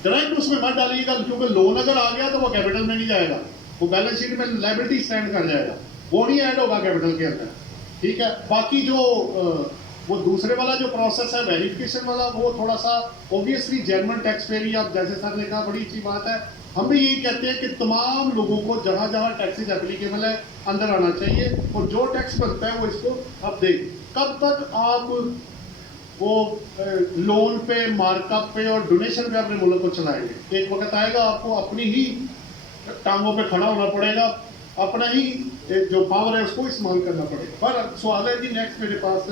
डायरेक्ट उसमें मत डालिएगा, क्योंकि लोन अगर आ गया तो वो कैपिटल में नहीं जाएगा, वो बैलेंस शीट में लायबिलिटी स्टैंड कर जाएगा, वो नहीं ऐड होगा कैपिटल के अंदर। ठीक है, बाकी जो वो दूसरे वाला जो प्रोसेस है वेरिफिकेशन वाला, वो थोड़ा सा ऑब्वियसली जेन्युइन टैक्स पेयर ही, आप जैसे सर ने कहा बड़ी अच्छी बात है, हम भी यही कहते हैं कि तमाम लोगों को जहाँ जहाँ टैक्सेज एप्लीकेबल है अंदर आना चाहिए, और जो टैक्स बनता है वो इसको अब दे। कब तक आप वो लोन पे, मार्कअप पे और डोनेशन पे अपने मुल्क को चलाएंगे? एक वक्त आएगा आपको अपनी ही टांगों पे खड़ा होना पड़ेगा, अपना ही जो पावर है उसको इस्तेमाल करना पड़ेगा। पर सवाल है जी नेक्स्ट मेरे पास,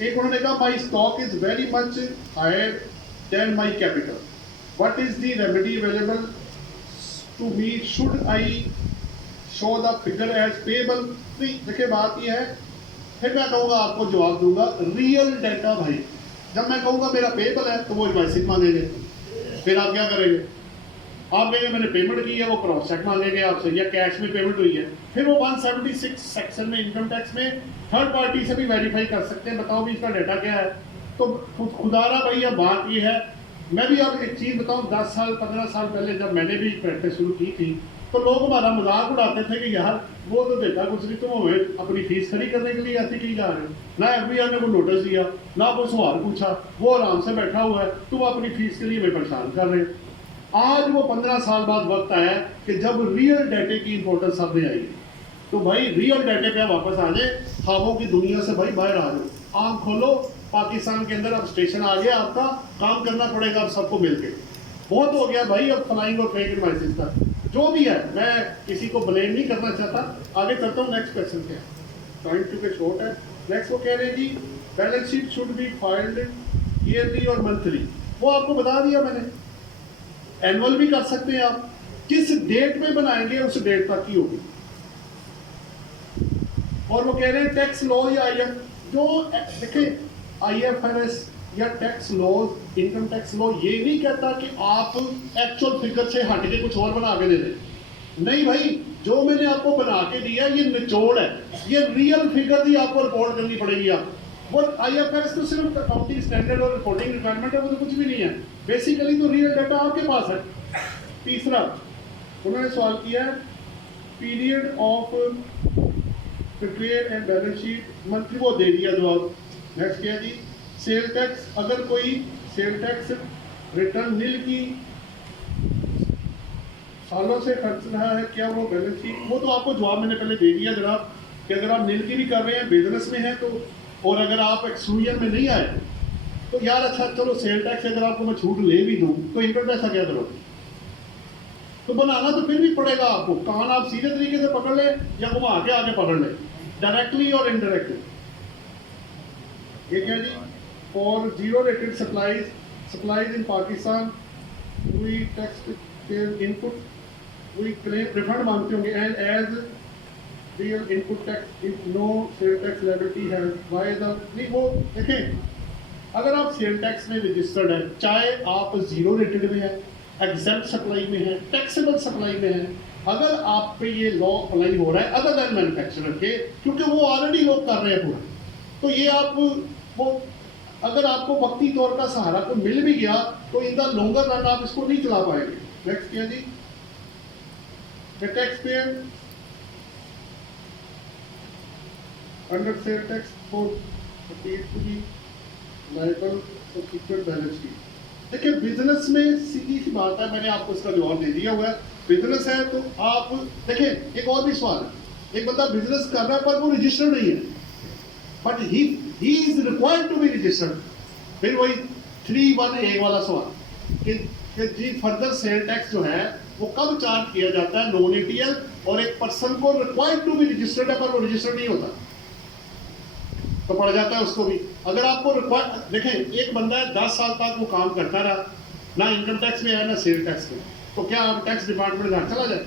एक उन्होंने कहा my stock is very much higher than my capital, what is the remedy available to me, should I show the figure as payable? देखिए बात यह है, फिर मैं कहूँगा आपको जवाब दूंगा, रियल डाटा भाई, जब मैं कहूँगा मेरा पेएबल है तो वो इनवॉइस मांगेंगे, फिर आप क्या करेंगे? आप कहेंगे मैंने पेमेंट की है, वो क्रॉस चेक मांगेंगे आपसे, या कैश में पेमेंट हुई है, फिर वो 176 सेक्शन में इनकम टैक्स में थर्ड पार्टी से भी वेरीफाई कर सकते हैं, बताओ भी इसका डाटा क्या है। तो खुदारा भाई अब बात ये है, मैं भी अब एक चीज़ बताऊँ, 10 साल 15 साल पहले जब मैंने भी प्रैक्टिस शुरू की थी, तो लोग हमारा मजाक उड़ाते थे कि यार वो तो देता कुछ नहीं, तुम हमें अपनी फीस खड़ी करने के लिए ऐसे की जा रहे हो, ना एफबीआई ने कोई नोटिस दिया, ना कोई सवाल पूछा, वो आराम से बैठा हुआ है, तुम अपनी फीस के लिए हमें परेशान कर रहे हो। आज वो 15 साल बाद वक्त आया कि जब रियल डाटे की इंपॉर्टेंस सामने आई, तो भाई रियल डाटे पे वापस आ जाए, ख्वाबों की दुनिया से भाई बाहर आ जाओ, आँख खोलो, पाकिस्तान के अंदर अब स्टेशन आ गया, आपका काम करना पड़ेगा अब सबको मिलके। बहुत हो गया भाई अब फ्लाइंग और फेक इनवॉइसेस का, जो भी है, मैं किसी को ब्लेम नहीं करना चाहता। आगे चलता हूँ, नेक्स्ट क्वेश्चन क्या है, टाइम चूंकि शॉर्ट है। नेक्स्ट वो कह रहे हैं जी balance sheet should be filed yearly और मंथली, वो आपको बता दिया मैंने, एनुअल भी कर सकते हैं आप, किस डेट में बनाएंगे उस डेट तक ही होगी। और वो कह रहे हैं टैक्स लॉ या आईएफ, जो देखिए आईएफआरएस या tax law, income tax law ये नहीं कहता कि आप एक्चुअल फिगर से हट के कुछ और बना के दे दें, नहीं भाई, जो मैंने आपको बना के दिया ये निचोड़ है, ये रियल फिगर ही आपको रिपोर्ट करनी पड़ेगी। आप वो आईएफआरएस तो सिर्फ अकाउंटिंग स्टैंडर्ड और रिपोर्टिंग रिक्वायरमेंट है, वो तो कुछ भी नहीं है, बेसिकली तो रियल डाटा आपके पास है। तीसरा उन्होंने सवाल किया है period of prepare and balance sheet monthly, वो दे दिया जवाब। नेक्स्ट क्या जी, सेल टैक्स, अगर कोई सेल टैक्स रिटर्न नील की सालों से खर्च रहा है, क्या वो बैलेंस शीट, वो तो आपको जवाब मैंने पहले दे दिया जनाब, कि अगर आप नील की भी कर रहे हैं, बिजनेस में है तो, और अगर आप एक्सक्लूजन में नहीं आए तो यार अच्छा चलो सेल टैक्स अगर आपको मैं छूट ले भी दूँ तो इनकम टैक्स क्या करोगे? तो बनाना तो फिर भी पड़ेगा आपको, कान आप सीधे तरीके से पकड़ ले या घुमा के आगे पकड़ ले, डायरेक्टली और इनडायरेक्टली। ये क्या जी, for zero rated supplies in Pakistan we tax input we claim refund मांगते होंगे, and as real input tax if no sale tax liability है, व्हाई द, नहीं वो देखें, अगर आप सेल टैक्स में रजिस्टर्ड है, चाहे आप जीरो रेटेड में है, एग्जेम्प्ट सप्लाई में है, टैक्सेबल सप्लाई में है, अगर आप पे ये लॉ अप्लाई हो रहा है अदर देन मैन्युफैक्चरर के, क्योंकि वो ऑलरेडी लोग कर रहे हैं पूरा, तो ये आप वो अगर आपको वक्ती तौर का सहारा को मिल भी गया तो इन द लॉन्गर रन आप इसको नहीं चला पाएंगे। नेक्स्ट क्या जी, the tax payer under sale tax for to be liable subsequent balance sheet. देखिए बिजनेस में सीधी सी बात है, मैंने आपको इसका जवाब दे दिया हुआ है। बिजनेस है तो आप देखिए, एक और भी सवाल है, एक बंदा बिजनेस कर रहा है पर वो रजिस्टर्ड नहीं है, but he is required to be registered. फिर वही 3(1)(a) वाला सवाल कि जी फर्दर सेल टैक्स जो है वो कब चार्ज किया जाता है, नॉन एटीएल और एक पर्सन को रिक्वायर्ड टू बी रजिस्टर्ड है पर वो रजिस्टर्ड नहीं होता तो पड़ जाता है उसको भी। अगर आपको रिक्वायर देखें, एक बंदा है 10 साल तक वो काम करता रहा, ना इनकम टैक्स में है ना सेल टैक्स में, तो क्या आप टैक्स डिपार्टमेंट घर चला जाए?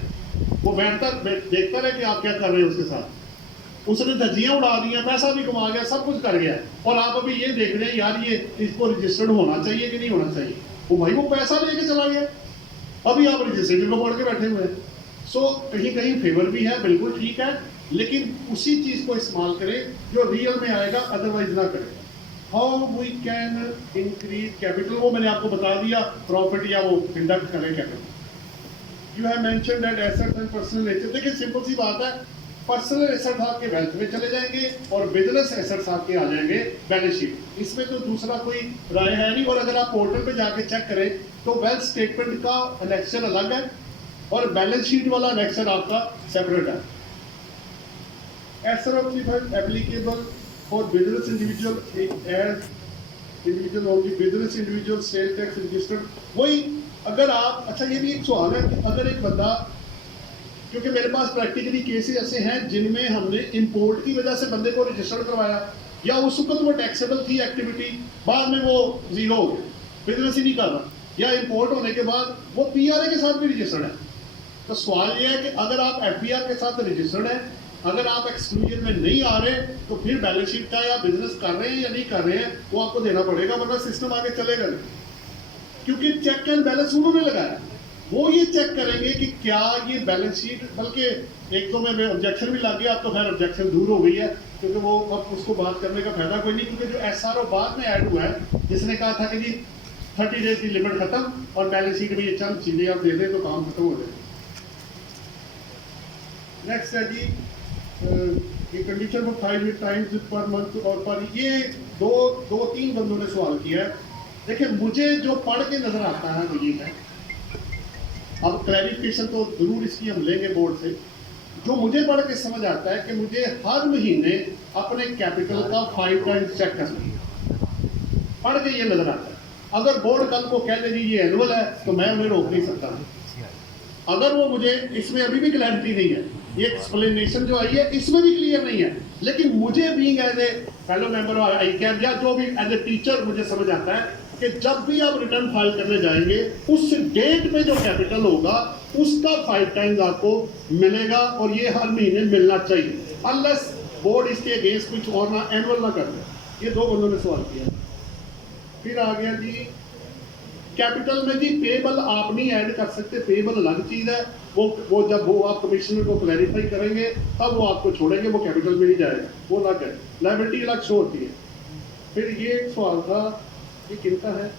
वो बैठता देखता रहे कि आप क्या कर रहे हैं उसके साथ, उसने धज्जियां उड़ा दी हैं, पैसा भी कमा गया, सब कुछ कर गया, और आप अभी ये देख रहे हैं यार ये इसको रजिस्टर्ड होना चाहिए कि नहीं होना चाहिए। वो भाई वो पैसा लेके चला गया, अभी आप रजिस्ट्रेशन को पढ़ के बैठे हुए हैं। सो कहीं कहीं फेवर भी है, बिल्कुल ठीक है, लेकिन उसी चीज को इस्तेमाल करें जो रियल में आएगा, अदरवाइज ना करें। How we can increase capital, वो मैंने आपको बता दिया, प्रॉफिट या वो इंडक्ट करें capital. You have mentioned that assets and personal nature. देखिए सिंपल सी बात है, पर्सनल एसेट्स आपके वेल्थ में चले जाएंगे और बिजनेस एसेट्स आपके आ जाएंगे बैलेंस शीट। इसमें तो दूसरा कोई राय है नहीं। और अगर आप पोर्टल पे जाके चेक करें तो वेल्थ स्टेटमेंट का एनेक्सर अलग है और बैलेंस शीट वाला एनेक्सर आपका सेपरेट है। Asset of the applicable for business individual as individual only, business individual sale tax registered. वही अगर आप, अच्छा ये भी एक सवाल है कि अगर एक बंदा, क्योंकि मेरे पास प्रैक्टिकली केसेस ऐसे हैं जिनमें हमने इंपोर्ट की वजह से बंदे को रजिस्टर्ड करवाया, या उस वक्त वो टैक्सेबल थी एक्टिविटी, बाद में वो जीरो हो गया, बिजनेस ही नहीं कर रहा, या इंपोर्ट होने के बाद वो पीआरए के साथ भी रजिस्टर्ड है। तो सवाल ये है कि अगर आप एफपीआर के साथ रजिस्टर्ड है, अगर आप एक्सक्लूजन में नहीं आ रहे, तो फिर बैलेंस शीट का या बिजनेस कर रहे हैं या नहीं कर रहे हैं वो आपको देना पड़ेगा, वरना सिस्टम आगे चलेगा नहीं। क्योंकि चेक एंड बैलेंस उन्होंने लगाया, वो ये चेक करेंगे कि क्या ये बैलेंस शीट, बल्कि एक तो मैं ऑब्जेक्शन भी लग गया, अब तो खैर ऑब्जेक्शन दूर हो गई है, क्योंकि वो अब उसको बात करने का फायदा कोई नहीं, क्योंकि जो एसआरओ बाद में ऐड हुआ है जिसने कहा था कि जी 30 डेज की लिमिट खत्म और बैलेंस शीट में ये चंद चीजें आप दे दें तो काम खत्म हो जाए। नेक्स्ट है जी ये condition of 5 times per month और पर, ये दो तीन बंदों ने सवाल किया है। देखिए मुझे जो पढ़ के नजर आता है वो ये है, अब क्लैरिफिकेशन तो जरूर इसकी हम लेंगे बोर्ड से, जो मुझे पढ़ के समझ आता है कि मुझे हर महीने अपने कैपिटल का 5 टाइम्स चेक करना है, पढ़ के ये नजर आता है। अगर बोर्ड कल को कह दे जी ये एनुअल है तो मैं उन्हें रोक नहीं सकता। अगर वो मुझे, इसमें अभी भी क्लैरिटी नहीं है, ये एक्सप्लेनेशन जो आई है इसमें भी क्लियर नहीं है, लेकिन मुझे being as a fellow member of ICAP या जो भी एज ए टीचर मुझे समझ आता है कि जब भी आप रिटर्न फाइल करने जाएंगे उस डेट में जो कैपिटल होगा उसका 5 टाइम्स आपको मिलेगा, और ये हर महीने मिलना चाहिए, अनलेस बोर्ड इसके अगेंस्ट कुछ और ना एनुअल ना कर दे। ये दो बंदों ने सवाल किया। फिर आ गया जी कैपिटल में जी पेबल आप नहीं ऐड कर सकते, पेबल अलग चीज है, वो जब वो आप कमिश्नर को क्लैरिफाई करेंगे तब वो आपको छोड़ेंगे, वो कैपिटल में नहीं जाएगा, वो अलग है, लायबिलिटी अलग शो होती है। फिर ये एक सवाल था, ये किनका है,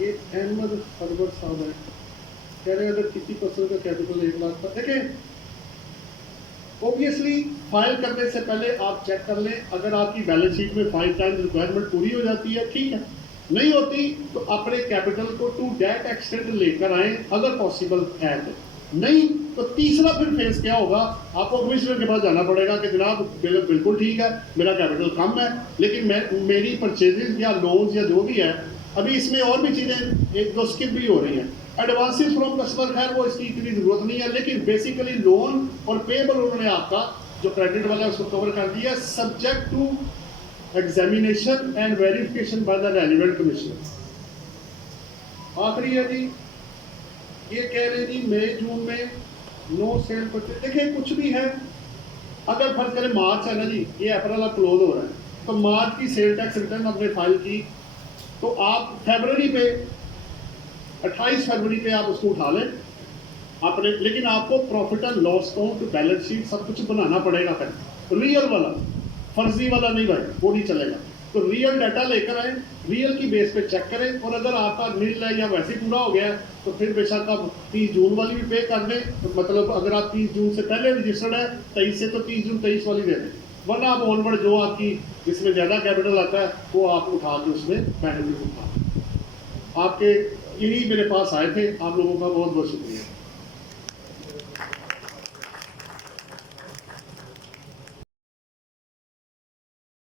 ये अहमद सरवर साहब है, कह रहे हैं अगर किसी पर्सन का कैपिटल 1 लाख का, देखें ऑब्वियसली फाइल करने से पहले आप चेक कर लें, अगर आपकी बैलेंस शीट में 5 टाइम्स रिक्वायरमेंट पूरी हो जाती है ठीक है, नहीं होती तो अपने कैपिटल को टू दैट एक्सटेंट लेकर आए अगर पॉसिबल है तो, नहीं तो तीसरा फिर फेज क्या होगा, आपको कमिश्नर के पास जाना पड़ेगा कि जनाब बिल्कुल ठीक है मेरा कैपिटल कम है, लेकिन मेरी परचेजेज या लोन्स या जो भी है, अभी इसमें और भी चीज़ें एक दो स्किप भी हो रही हैं, एडवांसेस फ्रॉम कस्टमर, खैर वो इसकी इतनी जरूरत नहीं है, लेकिन बेसिकली लोन और पेबल उन्होंने आपका जो क्रेडिट वाला है उसको कवर कर दिया, subject to examination and verification by the relevant commissioner. आखिरी है जी, ये कह रहे जी मई जून में नो सेल परचेज, देखिए कुछ भी है, अगर फर्ज करें मार्च है ना जी, ये अप्रैल अब क्लोज हो रहा है, तो मार्च की सेल टैक्स रिटर्न आपने फाइल की, तो आप फरवरी पे 28 फरवरी पे आप उसको उठा लें, आपने, लेकिन आपको profit and loss account, balance sheet सब कुछ बनाना पड़ेगा पहले, रियल वाला, फर्जी वाला नहीं भाई, वो नहीं चलेगा। तो रियल डाटा लेकर आए, रियल की बेस पे चेक करें, और अगर आपका नील है या वैसे पूरा हो गया है तो फिर बेशक आप 30 जून वाली भी पे कर दें। तो मतलब अगर आप 30 जून से पहले रजिस्टर्ड है 23 से, तो 30 जून 23 वाली दे दें, वरना आप ऑनवर्ड जो आपकी जिसमें ज़्यादा कैपिटल आता है वो आप उठा के उसमें बेनिफिट उठा। आपके यही मेरे पास आए थे, आप लोगों का बहुत बहुत शुक्रिया।